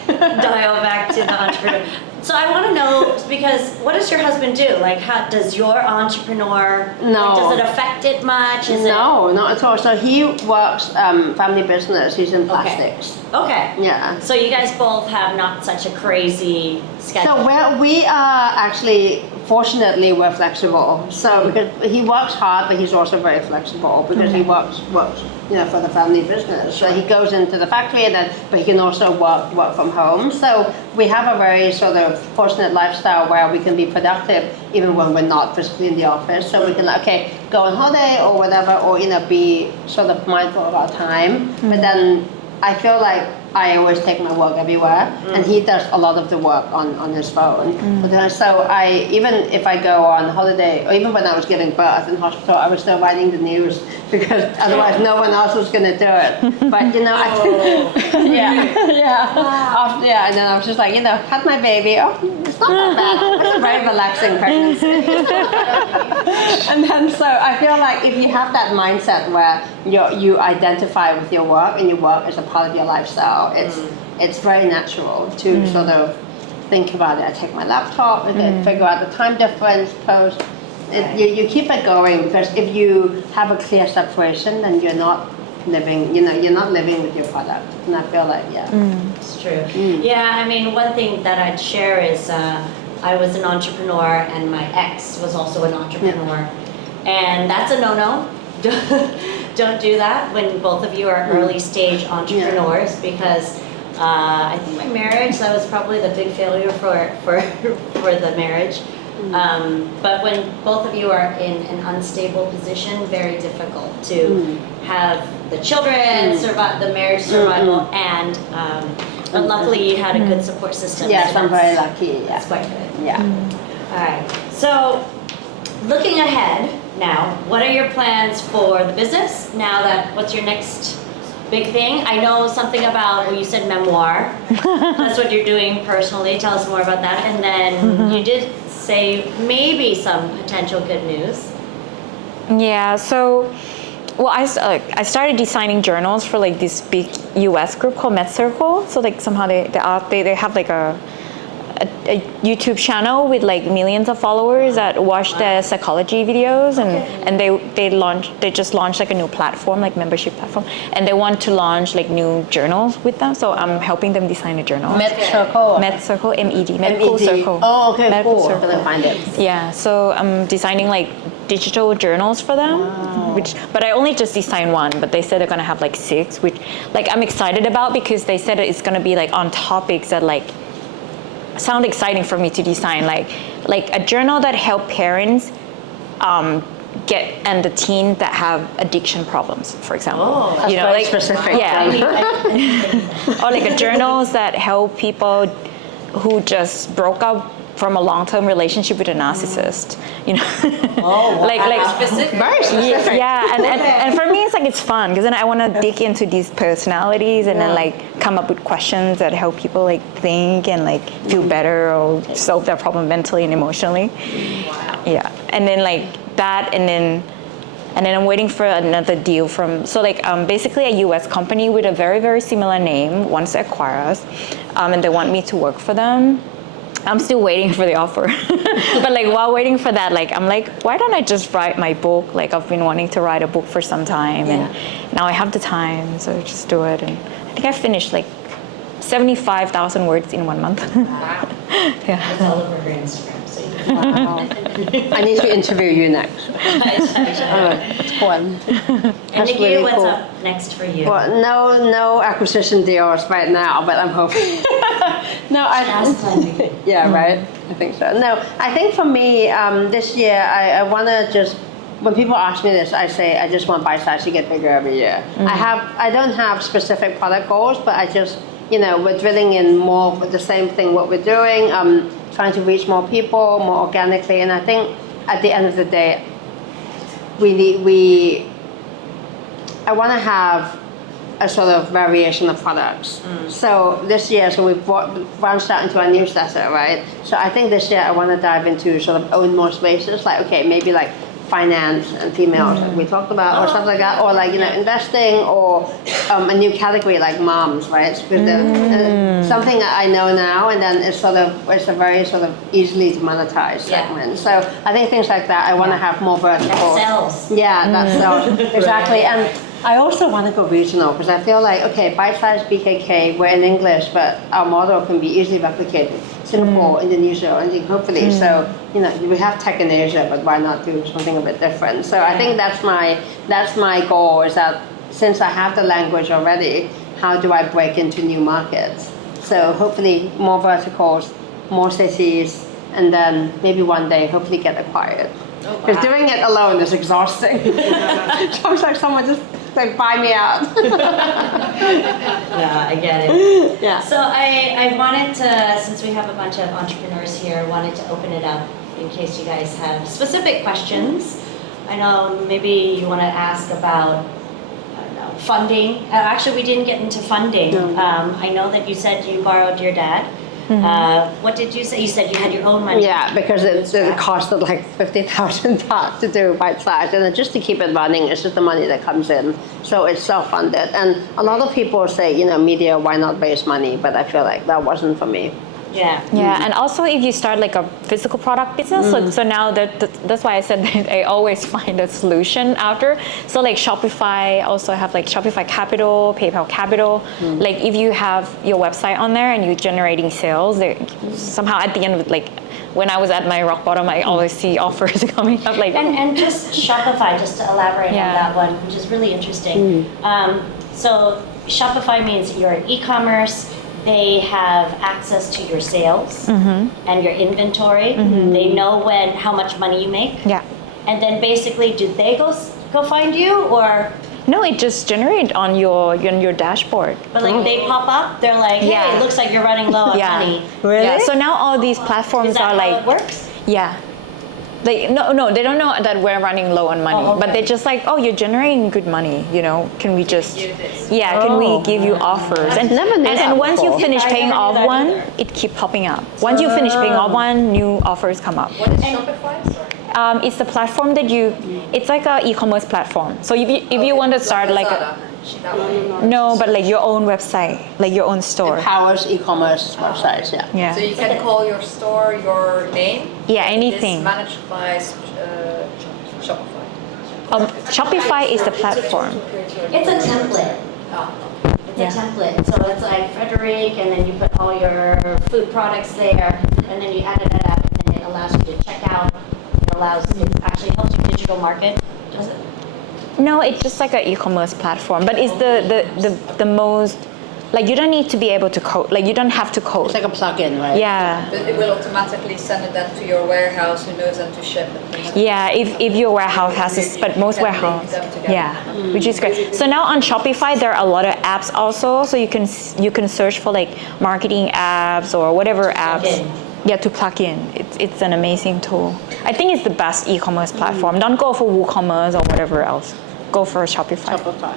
dial back to the entrepreneur. So I want to know, because what does your husband do? Like, how does your entrepreneur, No. like, does it affect it much? Is No, not at all. So he works family business. He's in plastics. Okay. Yeah. So you guys both have not such a crazy schedule. So we are actually, fortunately, we're flexible. So because he works hard, but he's also very flexible because he works, for the family business. So he goes into the factory, but he can also work from home. So we have a very sort of fortunate lifestyle where we can be productive even when we're not physically in the office. So we can go on holiday or whatever, or be sort of mindful of our time. But then I feel like I always take my work everywhere, and he does a lot of the work on his phone. So even if I go on holiday, or even when I was giving birth in hospital, I was still writing the news because otherwise no one else was going to do it. But I yeah, and then I was just like, had my baby. Oh, it's not that bad. It's a very relaxing pregnancy. And then so I feel like if you have that mindset where you identify with your work and your work is a part of your lifestyle, it's very natural to sort of think about it. I take my laptop and then figure out the time difference, post. You keep it going, because if you have a clear separation, then you're not living, you're not living with your product. And I feel like, It's true. Yeah, I mean, one thing that I'd share is I was an entrepreneur and my ex was also an entrepreneur. And that's a no-no. Don't do that when both of you are early stage entrepreneurs, because I think my marriage, that was probably the big failure for the marriage. But when both of you are in an unstable position, very difficult to have the children survive, the marriage survival, and but luckily you had a good support system. yes, so I'm very lucky. That's quite good. Yeah. All right. So, looking ahead now, what are your plans for the business? Now what's your next big thing? I know something about, well, you said memoir. That's what you're doing personally. Tell us more about that. And then you did say maybe some potential good news. Yeah, so, well, I started designing journals for like this big US group called Med Circle. So like somehow they have like a YouTube channel with like millions of followers that watch the psychology videos, and they just launched like a new platform, like membership platform, and they want to launch like new journals with them. So I'm helping them design a journal. Med Circle. Med Circle, MED, Medical Circle. Oh, okay, Medical cool. Circle. I'm gonna find it. Yeah, so I'm designing like digital journals for them, but I only just designed one, but they said they're gonna have like 6, which like I'm excited about, because they said it's gonna be like on topics that like sound exciting for me to design, like a journal that help parents get, and the teens that have addiction problems, for example. That's very like specific. Yeah. Or like a journals that help people who just broke up from a long-term relationship with a narcissist, like Specific. Very specific. yeah, and for me it's like it's fun, because then I want to dig into these personalities and then like come up with questions that help people like think and like feel better or solve their problem mentally and emotionally. Wow. Yeah, and then like that, and then I'm waiting for another deal from, so like basically a US company with a very, very similar name wants to acquire us, and they want me to work for them. I'm still waiting for the offer. But like while waiting for that, like I'm like, why don't I just write my book? Like I've been wanting to write a book for some time, and now I have the time, so just do it. And I think I finished like 75,000 words in 1 month. Wow. Yeah. It's all over her Instagram, so you can Wow. I need to interview you next. It's fun. And Nikki, really what's cool. up next for you? Well, no acquisition deals right now, but I'm hoping. No, yeah, right. I think so. No, I think for me, this year I want to just. When people ask me this, I say I just want Bite Size to get bigger every year. I don't have specific product goals, but I just, we're drilling in more with the same thing what we're doing, trying to reach more people more organically, and I think at the end of the day, I want to have a sort of variation of products. So this year, so we've branched out into a newsletter, right? So I think this year I want to dive into sort of own more spaces, like, okay, maybe like finance and females, like we talked about, or something like that, or like, investing, or a new category like moms, right? Because something that I know now, and then it's a very sort of easily to monetize segment. So I think things like that, I want to have more verticals. That sells. Yeah, that sells. Exactly. And I also want to go regional because I feel like, okay, bite-sized BKK, we're in English, but our model can be easily replicated. Singapore, Indonesia, and hopefully. So, we have tech in Asia, but why not do something a bit different? So I think that's my goal, is that since I have the language already, how do I break into new markets? So hopefully more verticals, more cities, and then maybe one day hopefully get acquired. Because doing it alone is exhausting. It's almost like someone just buy me out. Yeah, I get it. Yeah. So I wanted to, since we have a bunch of entrepreneurs here, wanted to open it up in case you guys have specific questions. I know maybe you want to ask about, I don't know, funding. Actually, we didn't get into funding. No. I know that you said you borrowed your dad. What did you say? You said you had your own money. Yeah, because it costed like 50,000 baht to do bite size, and then just to keep it running, it's just the money that comes in. So it's self-funded, and a lot of people say, media, why not raise money? But I feel like that wasn't for me. Yeah. Yeah, and also if you start like a physical product business, so now that's why I said that I always find a solution after. So like Shopify also have like Shopify Capital, PayPal Capital. Like if you have your website on there and you're generating sales, somehow at the end of it, like when I was at my rock bottom, I always see offers coming up like. And just Shopify, just to elaborate on that one, which is really interesting. So Shopify means you're e-commerce. They have access to your sales and your inventory. They know how much money you make. Yeah. And then basically, do they go find you, or? No, it just generates on your dashboard. But like they pop up, they're like, hey, Yeah. it looks like you're running low on money. Really? Yeah. So now all these platforms Is that are how like it works? Yeah. Like no, they don't know that we're running low on money, Oh, okay. but they're just like, oh, you're generating good money, can we just, Give this. can we give you offers? And never knew that and once you before. finish I paying never knew off that one, either. it keep popping up. Once you finish paying off one, new offers come up. What is Shopify? Sorry. It's the platform that it's like a e-commerce platform. So if you want to start like no, but like your own website, like your own store. It powers e-commerce websites, yeah. Yeah. So you can call your store your name? Yeah, and anything. It's managed by Shopify. Shopify is the platform. It's a template. It's a template. So it's like Frederic, and then you put all your food products there, and then you add it up, and it allows you to check out. It actually helps you digital market, does it? No, it's just like an e-commerce platform, but it's the most, like you don't need to be able to code, like you don't have to code. It's like a plugin, right? Yeah. But it will automatically send it then to your warehouse who knows them to ship it. Yeah, if your warehouse has this, but most You can warehouse, link them together. yeah, which is great. So now on Shopify there are a lot of apps also, so you can search for like marketing apps or whatever apps. in. Yeah, to plug in. It's an amazing tool. I think it's the best e-commerce platform. Don't go for WooCommerce or whatever else. Go for Shopify. Shopify.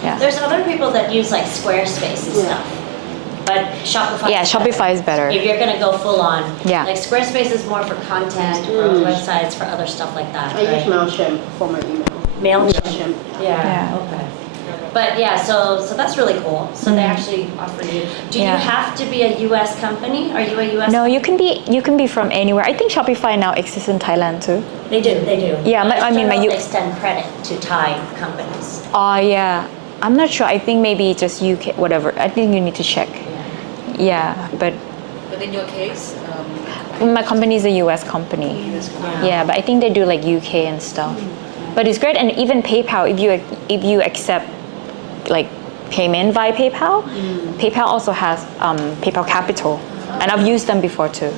Yeah. There's other people that use like Squarespace and stuff, but Shopify. Yeah, is better. Shopify is better. If you're gonna go full on, Yeah. like Squarespace is more for content, for websites, for other stuff like that. I use right? MailChimp for my email. Mailchimp. Yeah. Yeah. Okay. But yeah, so that's really cool. So they actually offer you. Do Yeah. you have to be a U.S. company? Are you a U.S. No, you can be from anywhere. I think Shopify now exists in Thailand too. They do. Yeah, I mean, they extend credit to Thai companies. Yeah. I'm not sure. I think maybe just UK, whatever. I think you need to check. Yeah, but But in your case, my company is a US company. Yeah, but I think they do like UK and stuff. But it's great, and even PayPal, if you accept like payment via PayPal, PayPal also has PayPal Capital, and I've used them before too.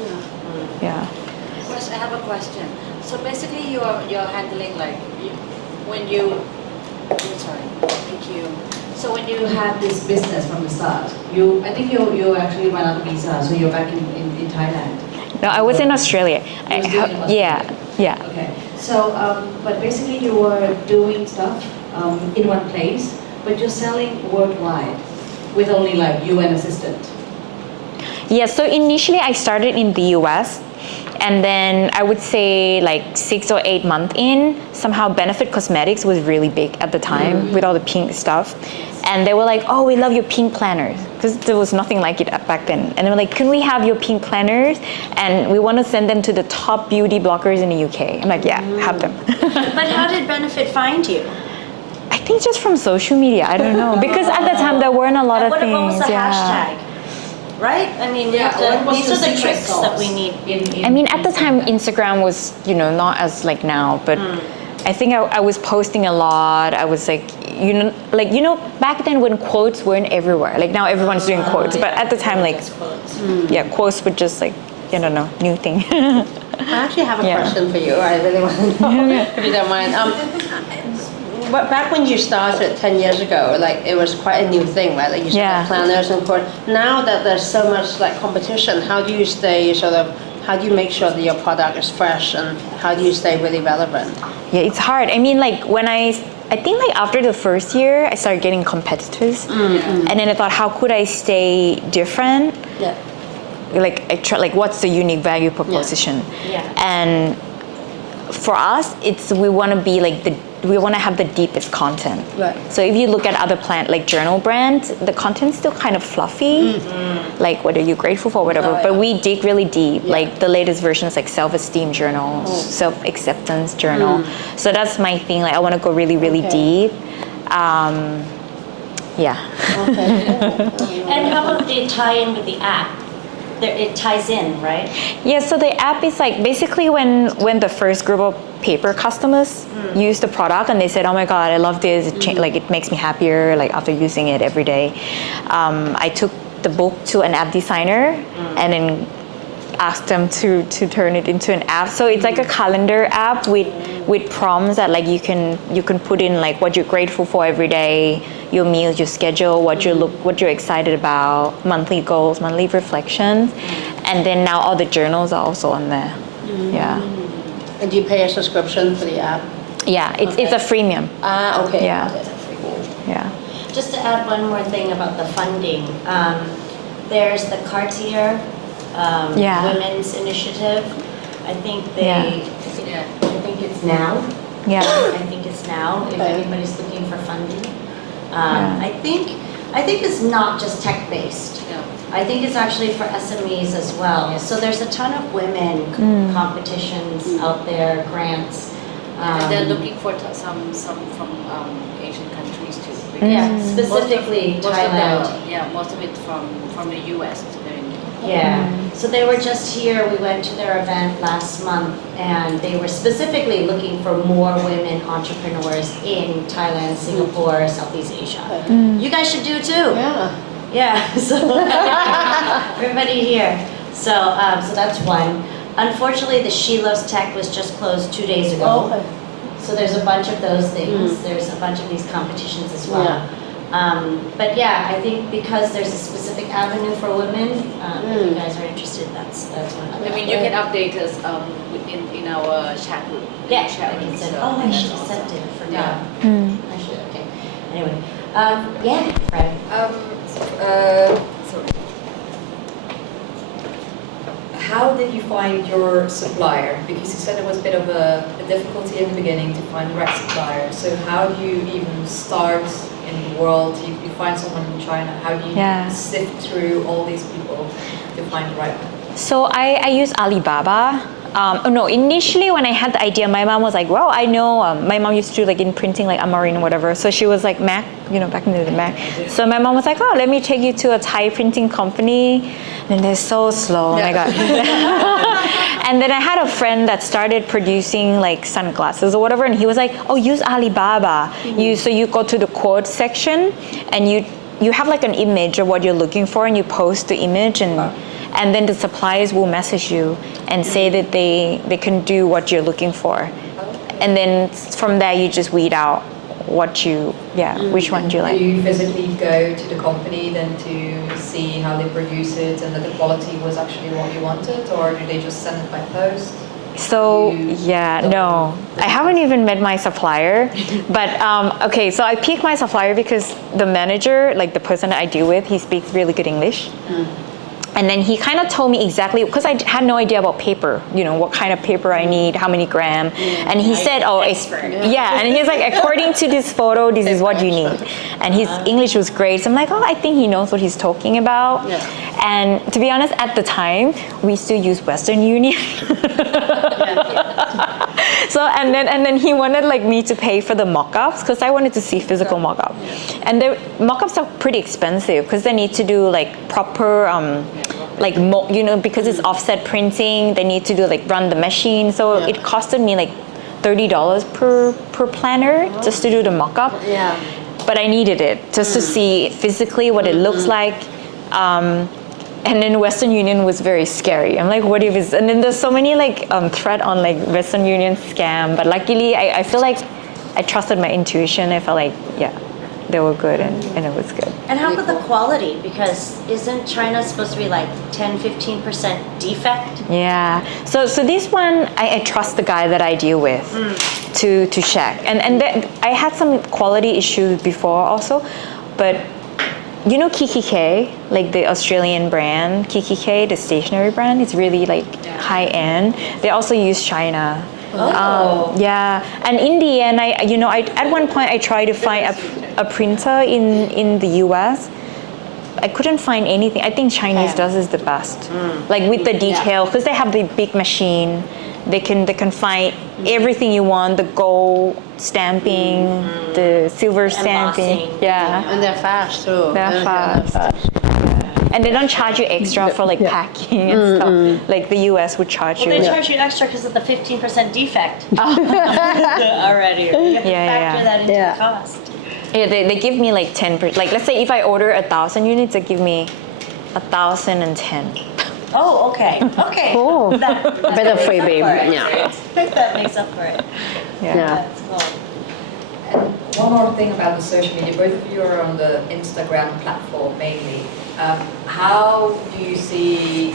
Yeah. I have a question. So basically, you're handling like when you. Sorry, thank you. So when you had this business from the start, I think you actually ran out of visa, so you're back in Thailand. No, I was in Australia. You was doing it in Yeah. Okay. So, but basically you were doing stuff in one place, but you're selling worldwide with only like you and assistant. Yeah, so initially I started in the US, and then I would say like 6 or 8 months in, somehow Benefit Cosmetics was really big at the time with all the pink stuff. And they were like, oh, we love your pink planners, because there was nothing like it back then. And they were like, can we have your pink planners? And we want to send them to the top beauty bloggers in the UK. I'm like, yeah, have them. But how did Benefit find you? I think just from social media, I don't know. Because at the time there weren't a lot of What things. was the hashtag? Right? I mean, we have to, what was these your are the secret tricks sauce that we need. in I mean, at the time, Instagram was, not as like now, but I think I was posting a lot. I was like, back then when quotes weren't everywhere. Like now everyone's doing quotes, but at the time, like, quotes were just like, new thing. I actually have a Yeah. question for you. I really want to know, if you don't mind. But back when you started 10 years ago, like it was quite a new thing, right? Like you said, Yeah. like planners and course. Now that there's so much like competition, how do you stay how do you make sure that your product is fresh, and how do you stay really relevant? Yeah, it's hard. I mean, like when I think like after the first year, I started getting competitors, and then I thought, how could I stay different? Yeah. Like I try, like what's the unique value proposition? Yeah. And for us, we want to be like we want to have the deepest content. Right. So if you look at other journal brands, the content's still kind of fluffy, like what are you grateful for, whatever. Oh, but yeah. we dig really deep. Like the latest version is like self-esteem journal, self-acceptance journal. So that's my thing. Like I want to go really, really Okay. deep. Yeah. Okay. And how about the tie-in with the app? It ties in, right? Yeah, so the app is like basically when the first group of paper customers use the product and they said, oh my God, I love this, like it makes me happier, like after using it every day. I took the book to an app designer and then asked them to turn it into an app. So it's like a calendar app with prompts that like you can put in like what you're grateful for every day, your meals, your schedule, what you're excited about, monthly goals, monthly reflections, and then now all the journals are also on there. Yeah, And do you pay a subscription for the app? yeah, it's a freemium. Ah, okay. Yeah. Got it. Yeah, Just to add one more thing about the funding, there's the Cartier Yeah. Women's Initiative. I think Yeah. I think it's now. yeah. I think it's now if Okay. anybody's looking for funding. Yeah. I think it's not just tech based. Yeah. I think it's actually for SMEs as well. So there's a ton of women competitions out there, grants. And they're looking for some from Asian countries too. because Yeah, specifically most of Thailand. most of it from the US. Yeah, so they were just here, we went to their event last month, and they were specifically looking for more women entrepreneurs in Thailand, Singapore, Southeast Asia. You guys should do too. Yeah. Yeah, so everybody here. So that's one. Unfortunately, the She Loves Tech was just closed 2 days ago. Okay. So there's a bunch of those things. There's a bunch of these competitions as well. Yeah. But yeah, I think because there's a specific avenue for women, if you guys are interested, that's one. I mean, you can update us in our chat group. Yeah, Chat I can room, send. so Oh, I that's should have awesome. sent it. I forgot. Yeah. I should. Okay. Anyway, yeah, Fred. So how did you find your supplier? Because you said it was a bit of a difficulty in the beginning to find the right supplier. So how do you even start in the world? You find someone in China. How do you Yeah. sift through all these people to find the right one? So I use Alibaba. No, initially when I had the idea, my mom was like, well, I know, my mom used to do like in printing, like Amarin or whatever. So she was like, Mac, back in the day, Mac. So my mom was like, oh, let me take you to a Thai printing company. And they're so slow, oh my God. And then I had a friend that started producing like sunglasses or whatever. And he was like, oh, use Alibaba. So you go to the quote section and you have like an image of what you're looking for and you post the image and then the suppliers will message you and say that they can do what you're looking for. And then from there you just weed out which one do you Do like. you physically go to the company then to see how they produce it and that the quality was actually what you wanted, or do they just send it by post? So yeah, no, I haven't even met my supplier. But okay, so I picked my supplier because the manager, like the person that I deal with, he speaks really good English. And then he kind of told me exactly, because I had no idea about paper, you know, what kind of paper I need, how many gram. And he said, oh, yeah. And he's like, according to this photo, this is what you need. And his English was great. So I'm like, oh, I think he knows what he's talking about. Yeah. And to be honest, at the time, we still use Western Union. So and then he wanted like me to pay for the mock-ups because I wanted to see physical mock-up. And the mock-ups are pretty expensive because they need to do like proper you know, because it's offset printing, they need to do like run the machine. So it costed me like $30 per planner just to do the mock-up. Yeah. But I needed it just to see physically what it looks like. And then Western Union was very scary. I'm like, what if it's, and then there's so many like threat on like Western Union scam. But luckily, I feel like I trusted my intuition. I felt like, yeah, they were good and it was good. And how about the quality? Because isn't China supposed to be like 10-15% defect? Yeah. So this one, I trust the guy that I deal with to check. And I had some quality issues before also, but you know KKK, like the Australian brand, KKK, the stationery brand, it's really like high end. They also use China. Yeah, and in the end, I at one point I tried to find a printer in the US. I couldn't find anything. I think Chinese does is the best, like with the detail, because they have the big machine. They can find everything you want, the gold stamping, the silver stamping. Embossing. Yeah. And they're fast too. They're fast. And they don't charge you extra for like packing and stuff. Like the US would charge Well, you. they charge you extra because of the 15% defect already. You have to factor that into the cost. Yeah, they give me like 10%. Like let's say if I order 1,000 units, they give me 1,010. Oh, okay. Okay. Cool. That Bit of makes up freebie, for it. yeah. That makes up for it. Yeah. That's cool. And one more thing about the social media, both of you are on the Instagram platform mainly. How do you see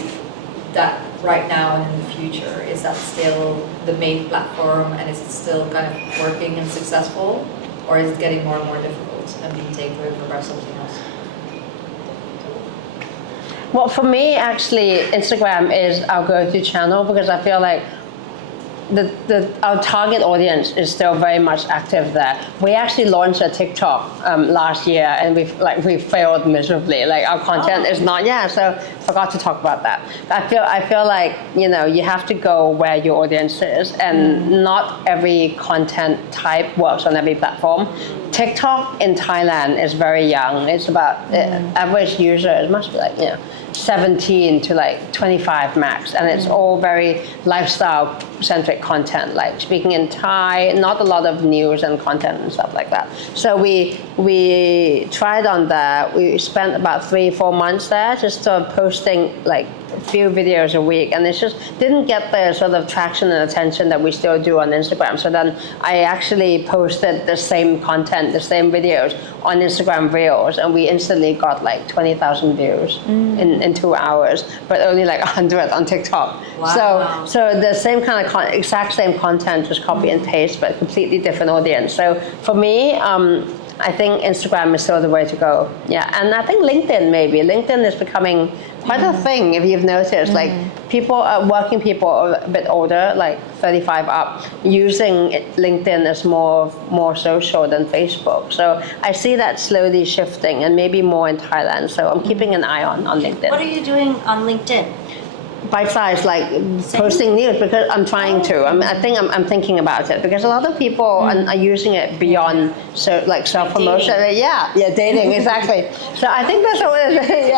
that right now and in the future? Is that still the main platform and is it still kind of working and successful? Or is it getting more and more difficult and being taken over by something else? Well, for me, actually, Instagram is our go-to channel because I feel like our target audience is still very much active there. We actually launched a TikTok last year, and we failed miserably. Like our content is not, so forgot to talk about that. I feel like you have to go where your audience is, and not every content type works on every platform. TikTok in Thailand is very young. It's about average user. It must be like 17 to like 25 max, and it's all very lifestyle centric content, like speaking in Thai, not a lot of news and content and stuff like that. So we tried on that. We spent about 3-4 months there just posting like a few videos a week, and it just didn't get the sort of traction and attention that we still do on Instagram. So then I actually posted the same content, the same videos on Instagram Reels, and we instantly got like 20,000 views in 2 hours, but only like 100 on TikTok. Wow. So the same kind of exact same content, just copy and paste, but completely different audience. So for me, I think Instagram is still the way to go. Yeah, and I think LinkedIn is becoming quite a thing. If you've noticed, like working people a bit older, like 35 up, using LinkedIn as more social than Facebook. So I see that slowly shifting, and maybe more in Thailand. So I'm keeping an eye on LinkedIn. What are you doing on LinkedIn? Bite size, like posting news, because I'm trying to. I'm thinking about it because a lot of people are using it beyond self promotion. Dating exactly. So I think that's what it is. It's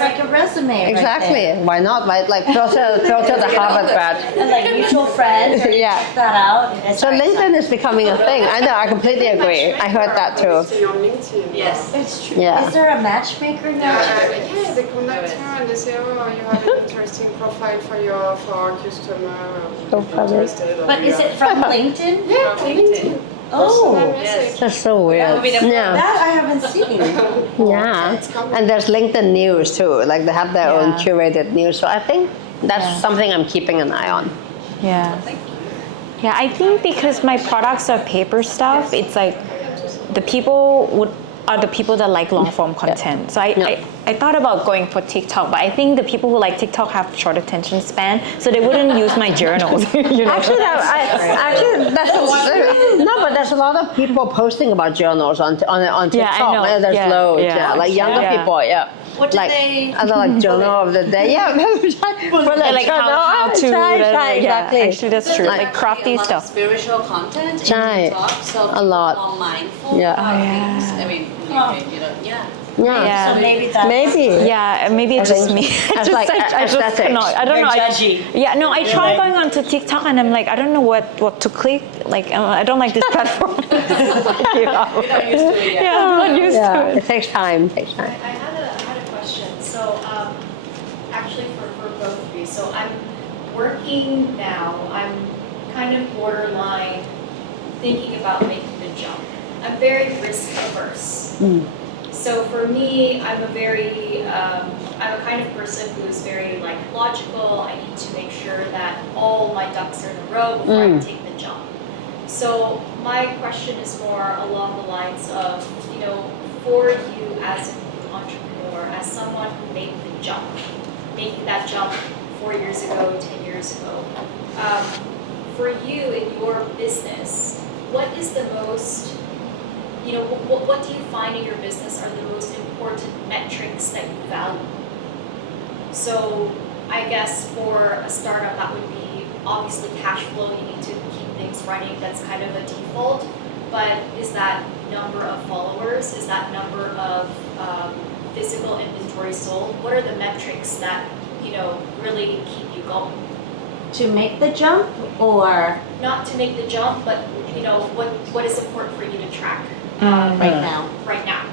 like a resume. Exactly. Right there. Why not? Right? Like filter the Harvard grad. And like mutual friends. Yeah. Check that out. So LinkedIn is becoming a thing. I know. I completely agree. I heard that too. See on LinkedIn. Yes. It's true. Yeah. Is there a matchmaker now? Yeah, they connect you and they say, oh, you have an interesting profile for our customer. So funny. But is it from LinkedIn? Yeah, from LinkedIn. Oh, Personal message. That's so weird. Yeah. that I haven't seen. Yeah, and there's LinkedIn News too. Like they have their own curated news. So I think That's something I'm keeping an eye on. Yeah. Yeah, I think because my products are paper stuff, it's like the people are the people that like long form content. So I thought about going for TikTok, but I think the people who like TikTok have short attention span, so they wouldn't use my journals. You know? But there's a lot of people posting about journals on TikTok. Yeah, I know. There's loads. Yeah. Like younger people. Yeah. What did they? I like journal of the day. Yeah. like how to. Exactly. Actually, that's true. Like crafty a lot stuff. of spiritual content in Right. TikTok, so A lot. people are mindful Yeah. about things. I mean, yeah. Yeah. So maybe that's Maybe. Yeah, maybe it's just me. As like I just aesthetics. cannot. I don't You're know. judgy. Yeah, no. I tried going onto TikTok and I'm like, I don't know what to click. Like, I don't like this platform. You're not used to it yet. Yeah, I'm not used to It it. takes time. Takes time. I had a question. So, actually, for both of you. So, I'm working now. I'm kind of borderline thinking about making the jump. I'm very risk averse. So for me, I'm a kind of person who's very like logical. I need to make sure that all my ducks are in a row before I take the jump. So my question is more along the lines of, for you as an entrepreneur, as someone who made the jump, making that jump 4 years ago, 10 years ago, for you in your business, what is the most, what do you find in your business are the most important metrics that you value? So I guess for a startup, that would be obviously cash flow. You need to keep things running. That's kind of a default. But is that number of followers? Is that number of physical inventory sold? What are the metrics that, really keep you going? to make the jump, or Not to make the jump, but, what is important for you to track right now? right now?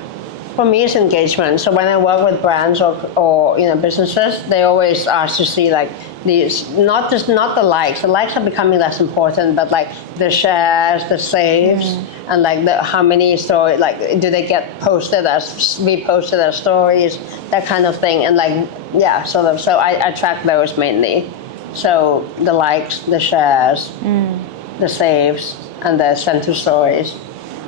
For me, it's engagement. So when I work with brands or businesses, they always ask to see like these, not the likes. The likes are becoming less important, but like the shares, the saves, and like how many stories, like do they get reposted as stories, that kind of thing. And like So I track those mainly. So the likes, the shares, the saves, and the sent to stories.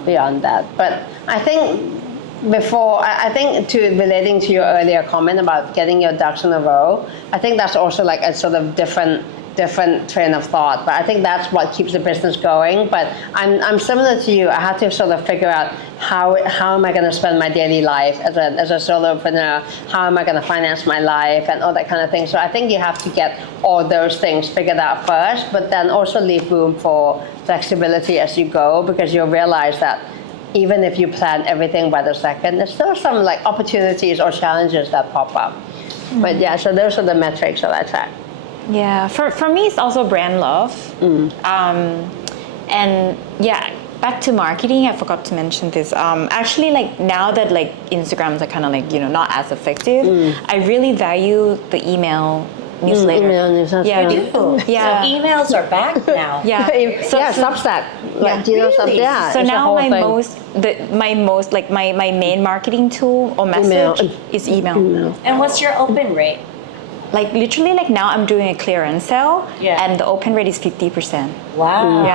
Beyond that, but I think. I think relating to your earlier comment about getting your ducks in a row, I think that's also like a sort of different train of thought. But I think that's what keeps the business going. But I'm similar to you. I have to sort of figure out how am I going to spend my daily life as a solopreneur? How am I going to finance my life and all that kind of thing? So I think you have to get all those things figured out first, but then also leave room for flexibility as you go, because you'll realize that even if you plan everything by the second, there's still some like opportunities or challenges that pop up. But yeah, so those are the metrics that I track. Yeah, for me, it's also brand love. And yeah, back to marketing, I forgot to mention this. Actually, like now that like Instagrams are kind of like, not as effective, I really value the email newsletter. Email newsletter. Yeah. Yeah. So emails are back now. Yeah. Substack. Like, do you know Really? Substack? Yeah, So it's a now whole my thing. my main marketing tool or message is email. And what's your open rate? Like literally, like now I'm doing a clearance sale, Yeah. and the open rate is 50%. Wow.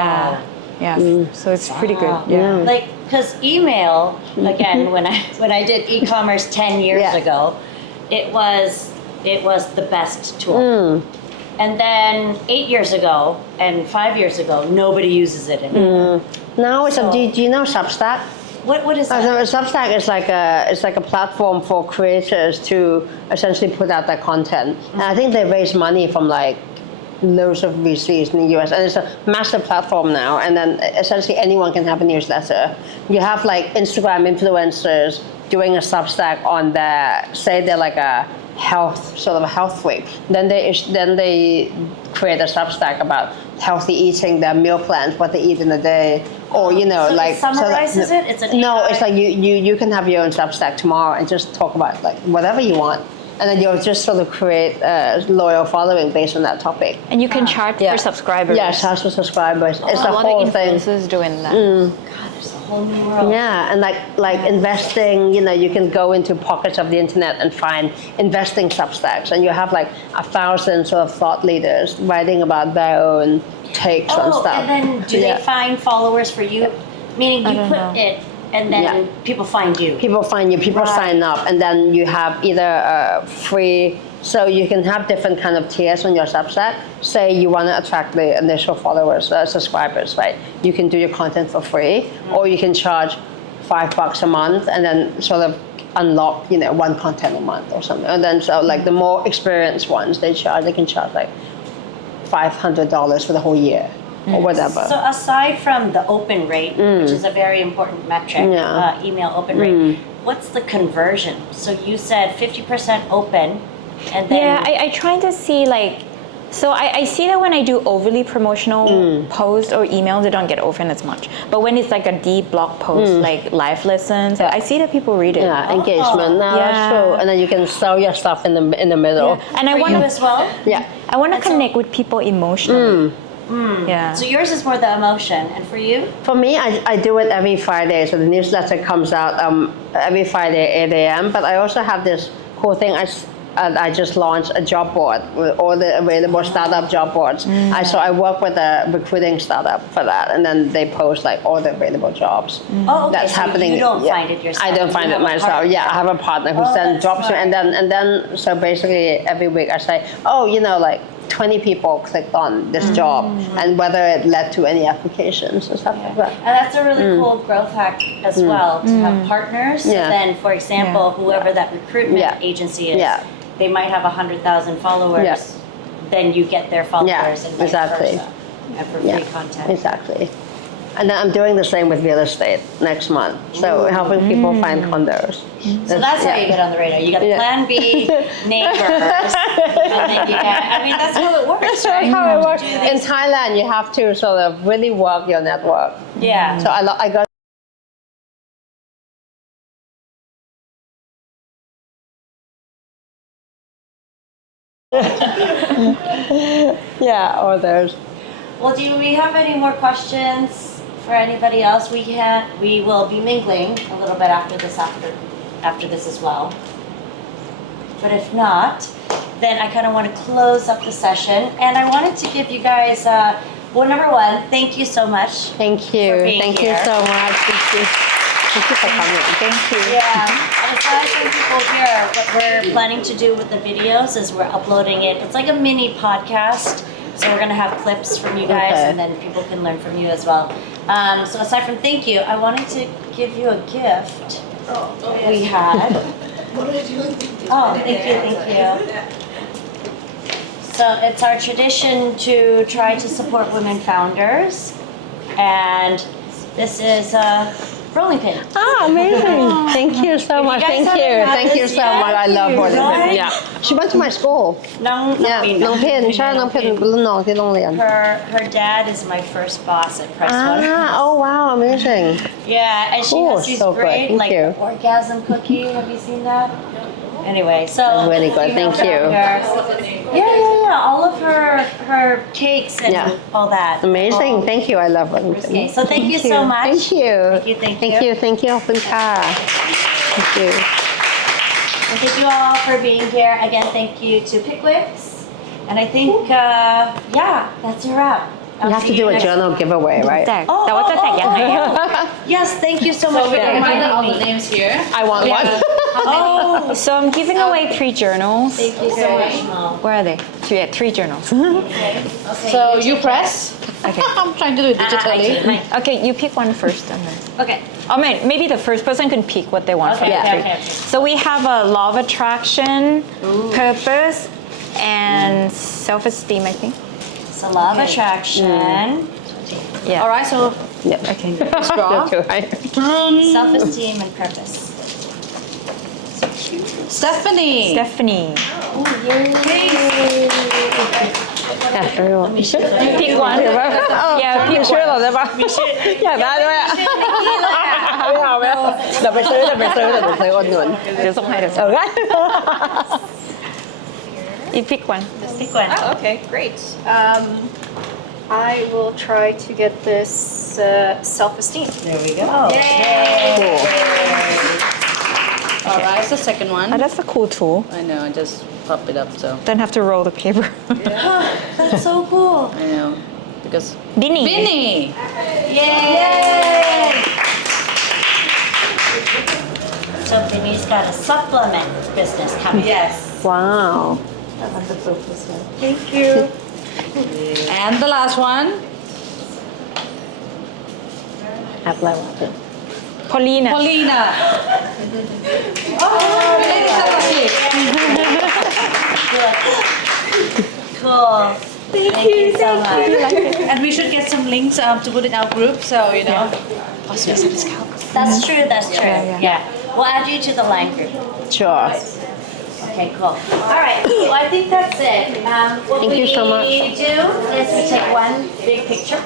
Yeah. So it's pretty good. Wow. Yeah. Like, because email, again, when I did e-commerce 10 years ago, it was the best tool. And then 8 years ago and 5 years ago, nobody uses it anymore. Now it's do you know Substack? What is that? Substack is like a platform for creators to essentially put out their content. And I think they raise money from like loads of VCs in the US, and it's a massive platform now. And then essentially anyone can have a newsletter. You have like Instagram influencers doing a Substack on they're like a health freak. Then they create a Substack about healthy eating, their meal plans, what they eat in a day, or So it summarizes it? It's an no, AI? it's like you can have your own Substack tomorrow and just talk about like whatever you want, and then you'll just sort of create a loyal following based on that topic. And you can charge for subscribers. Yeah, charge for subscribers. It's a the lot whole of thing. influencers doing that. God, there's a whole new world. Yeah, and like investing, you can go into pockets of the internet and find investing Substacks, and you have like 1,000 sort of thought leaders writing about their own takes on stuff. And then do they Yeah. find followers for you? Meaning you don't put know. it and then Yeah. people find you. People find you, people Right. sign up, and then you have either free, so you can have different kind of tiers on your Substack. Say you want to attract the initial followers, subscribers, right? You can do your content for free, or you can charge $5 a month and then sort of unlock, one content a month or something. And then so like the more experienced ones, they can charge like $500 for the whole year or whatever. So aside from the open rate, which is a very important metric, Yeah. email open rate, what's the conversion? So you said 50% open, and then Yeah, I try to see like, so I see that when I do overly promotional posts or emails, they don't get open as much. But when it's like a deep blog post, like live lessons, I see that people read it. Yeah, engagement. No, Yeah. that's true. And then you can sell your stuff in the middle. Yeah. And I for want you to as well. Yeah. I want to And so- connect with people emotionally. Yeah. So yours is more the emotion, and for you? For me, I do it every Friday. So the newsletter comes out every Friday, 8 a.m. But I also have this cool thing. I just launched a job board with all the available startup job boards. So I work with a recruiting startup for that, and then they post like all the available jobs. Oh, okay. That's So happening. you don't Yeah. find it yourself. I don't You find it have a myself. partner. Yeah, I have a partner who Oh, sends that's jobs to me, smart. and then so basically every week I say, oh, like 20 people clicked on this job, and whether it led to any applications or stuff like that. And that's a really cool growth hack as well, to have partners. So Yeah. then, for example, whoever that recruitment Yeah. agency is, Yeah. they might have 100,000 followers. Yeah. Then you get their followers Yeah, and vice exactly. versa. And for Yeah, free content. exactly. And then I'm doing the same with real estate next month. So helping people find condos. So that's how you get on the radar. You got Yeah. Plan B, neighbors, and then you get. I mean, that's how it works, right? That's how it works. Do In these- Thailand, you have to sort of really work your network. Yeah. So I got yeah, or those. Well, do we have any more questions for anybody else? We will be mingling a little bit after this as well. But if not, then I kind of want to close up the session, and I wanted to give you guys, well, number one, thank you so much. Thank you. For being Thank here. you so much. Thank you for coming. Thank you. Yeah, and aside from people here, what we're planning to do with the videos is we're uploading it. It's like a mini podcast, so we're gonna have clips from you guys, Okay. and then people can learn from you as well. So aside from thank you, I wanted to give you a gift we had. Oh, thank you. So it's our tradition to try to support women founders, and this is a rolling pin. Ah, amazing. Thank you so If you much. guys Thank haven't you. had Thank you this so yet, much. I love you Rolling know Pin. it? Yeah. She went to my school. Yeah, น้องเพนใช่น้องเพนเป็นรุ่นน้องที่โรงเรียน Her dad is my first boss at Press One. Ah, oh wow, amazing. Yeah, and she Cool, has these so good. great Thank like you. orgasm cookie. Have you seen that? Anyway, so That's really good. Thank you. Yeah. All of her cakes and Yeah. all that. Amazing. All Thank you. I love Rolling risque. Pin. So thank you so much. Thank you. Thank you. Thank you. Thank you. ขอบคุณค่ะ Thank you. And thank you all for being here. Again, thank you to Pickwicks. And I think, that's a wrap. You have to do a journal giveaway, right? แจกแต่ว่าจะแจกยังไงอะ Yes, thank you so much So for we reminded all the reminding me. names here. I want one. Oh, So I'm giving away 3 journals. thank you so much, Mo. Where are they? 3 journals. So you press. Okay. I'm trying to do it digitally. Okay, you pick one first and then. Okay. Oh, maybe the first person can pick what they want from Okay, the okay, 3. okay. So we have a law of attraction, purpose, and self-esteem, I think. So law of attraction, Yeah. All right, so Yeah. Okay. draw. self-esteem, and purpose. Stephanie. Stephanie. Yeah, everyone. Pick one. Yeah, มี pick ชื่อเรา one. ได้ปะอยากได้ด้วยอะไม่เอาเดี๋ยวไปซื้อโอนเงิน เดี๋ยวส่งให้เดี๋ยว เอ ส่ง อ You pick one. Pick one. Okay, great. I will try to get this is self-esteem. There we go. Cool. All right, it's the second one. Oh, that's a cool tool. I know, I just pop it up, so Don't have to roll the paper. That's so cool. I know. Because Binny. Binny! Yay! So Vinny's got a supplement business coming. Yes. Wow. Thank you. And the last one, Paulina. Paulina. Oh, related Cool. Thank you so much. And we should get some links to put in our group, so you know. Also, some discounts. That's true, that's true. Yeah. We'll add you to the line group. Sure. Okay, cool. All right, well, I think that's it. What Thank you so much. we do is we take one big picture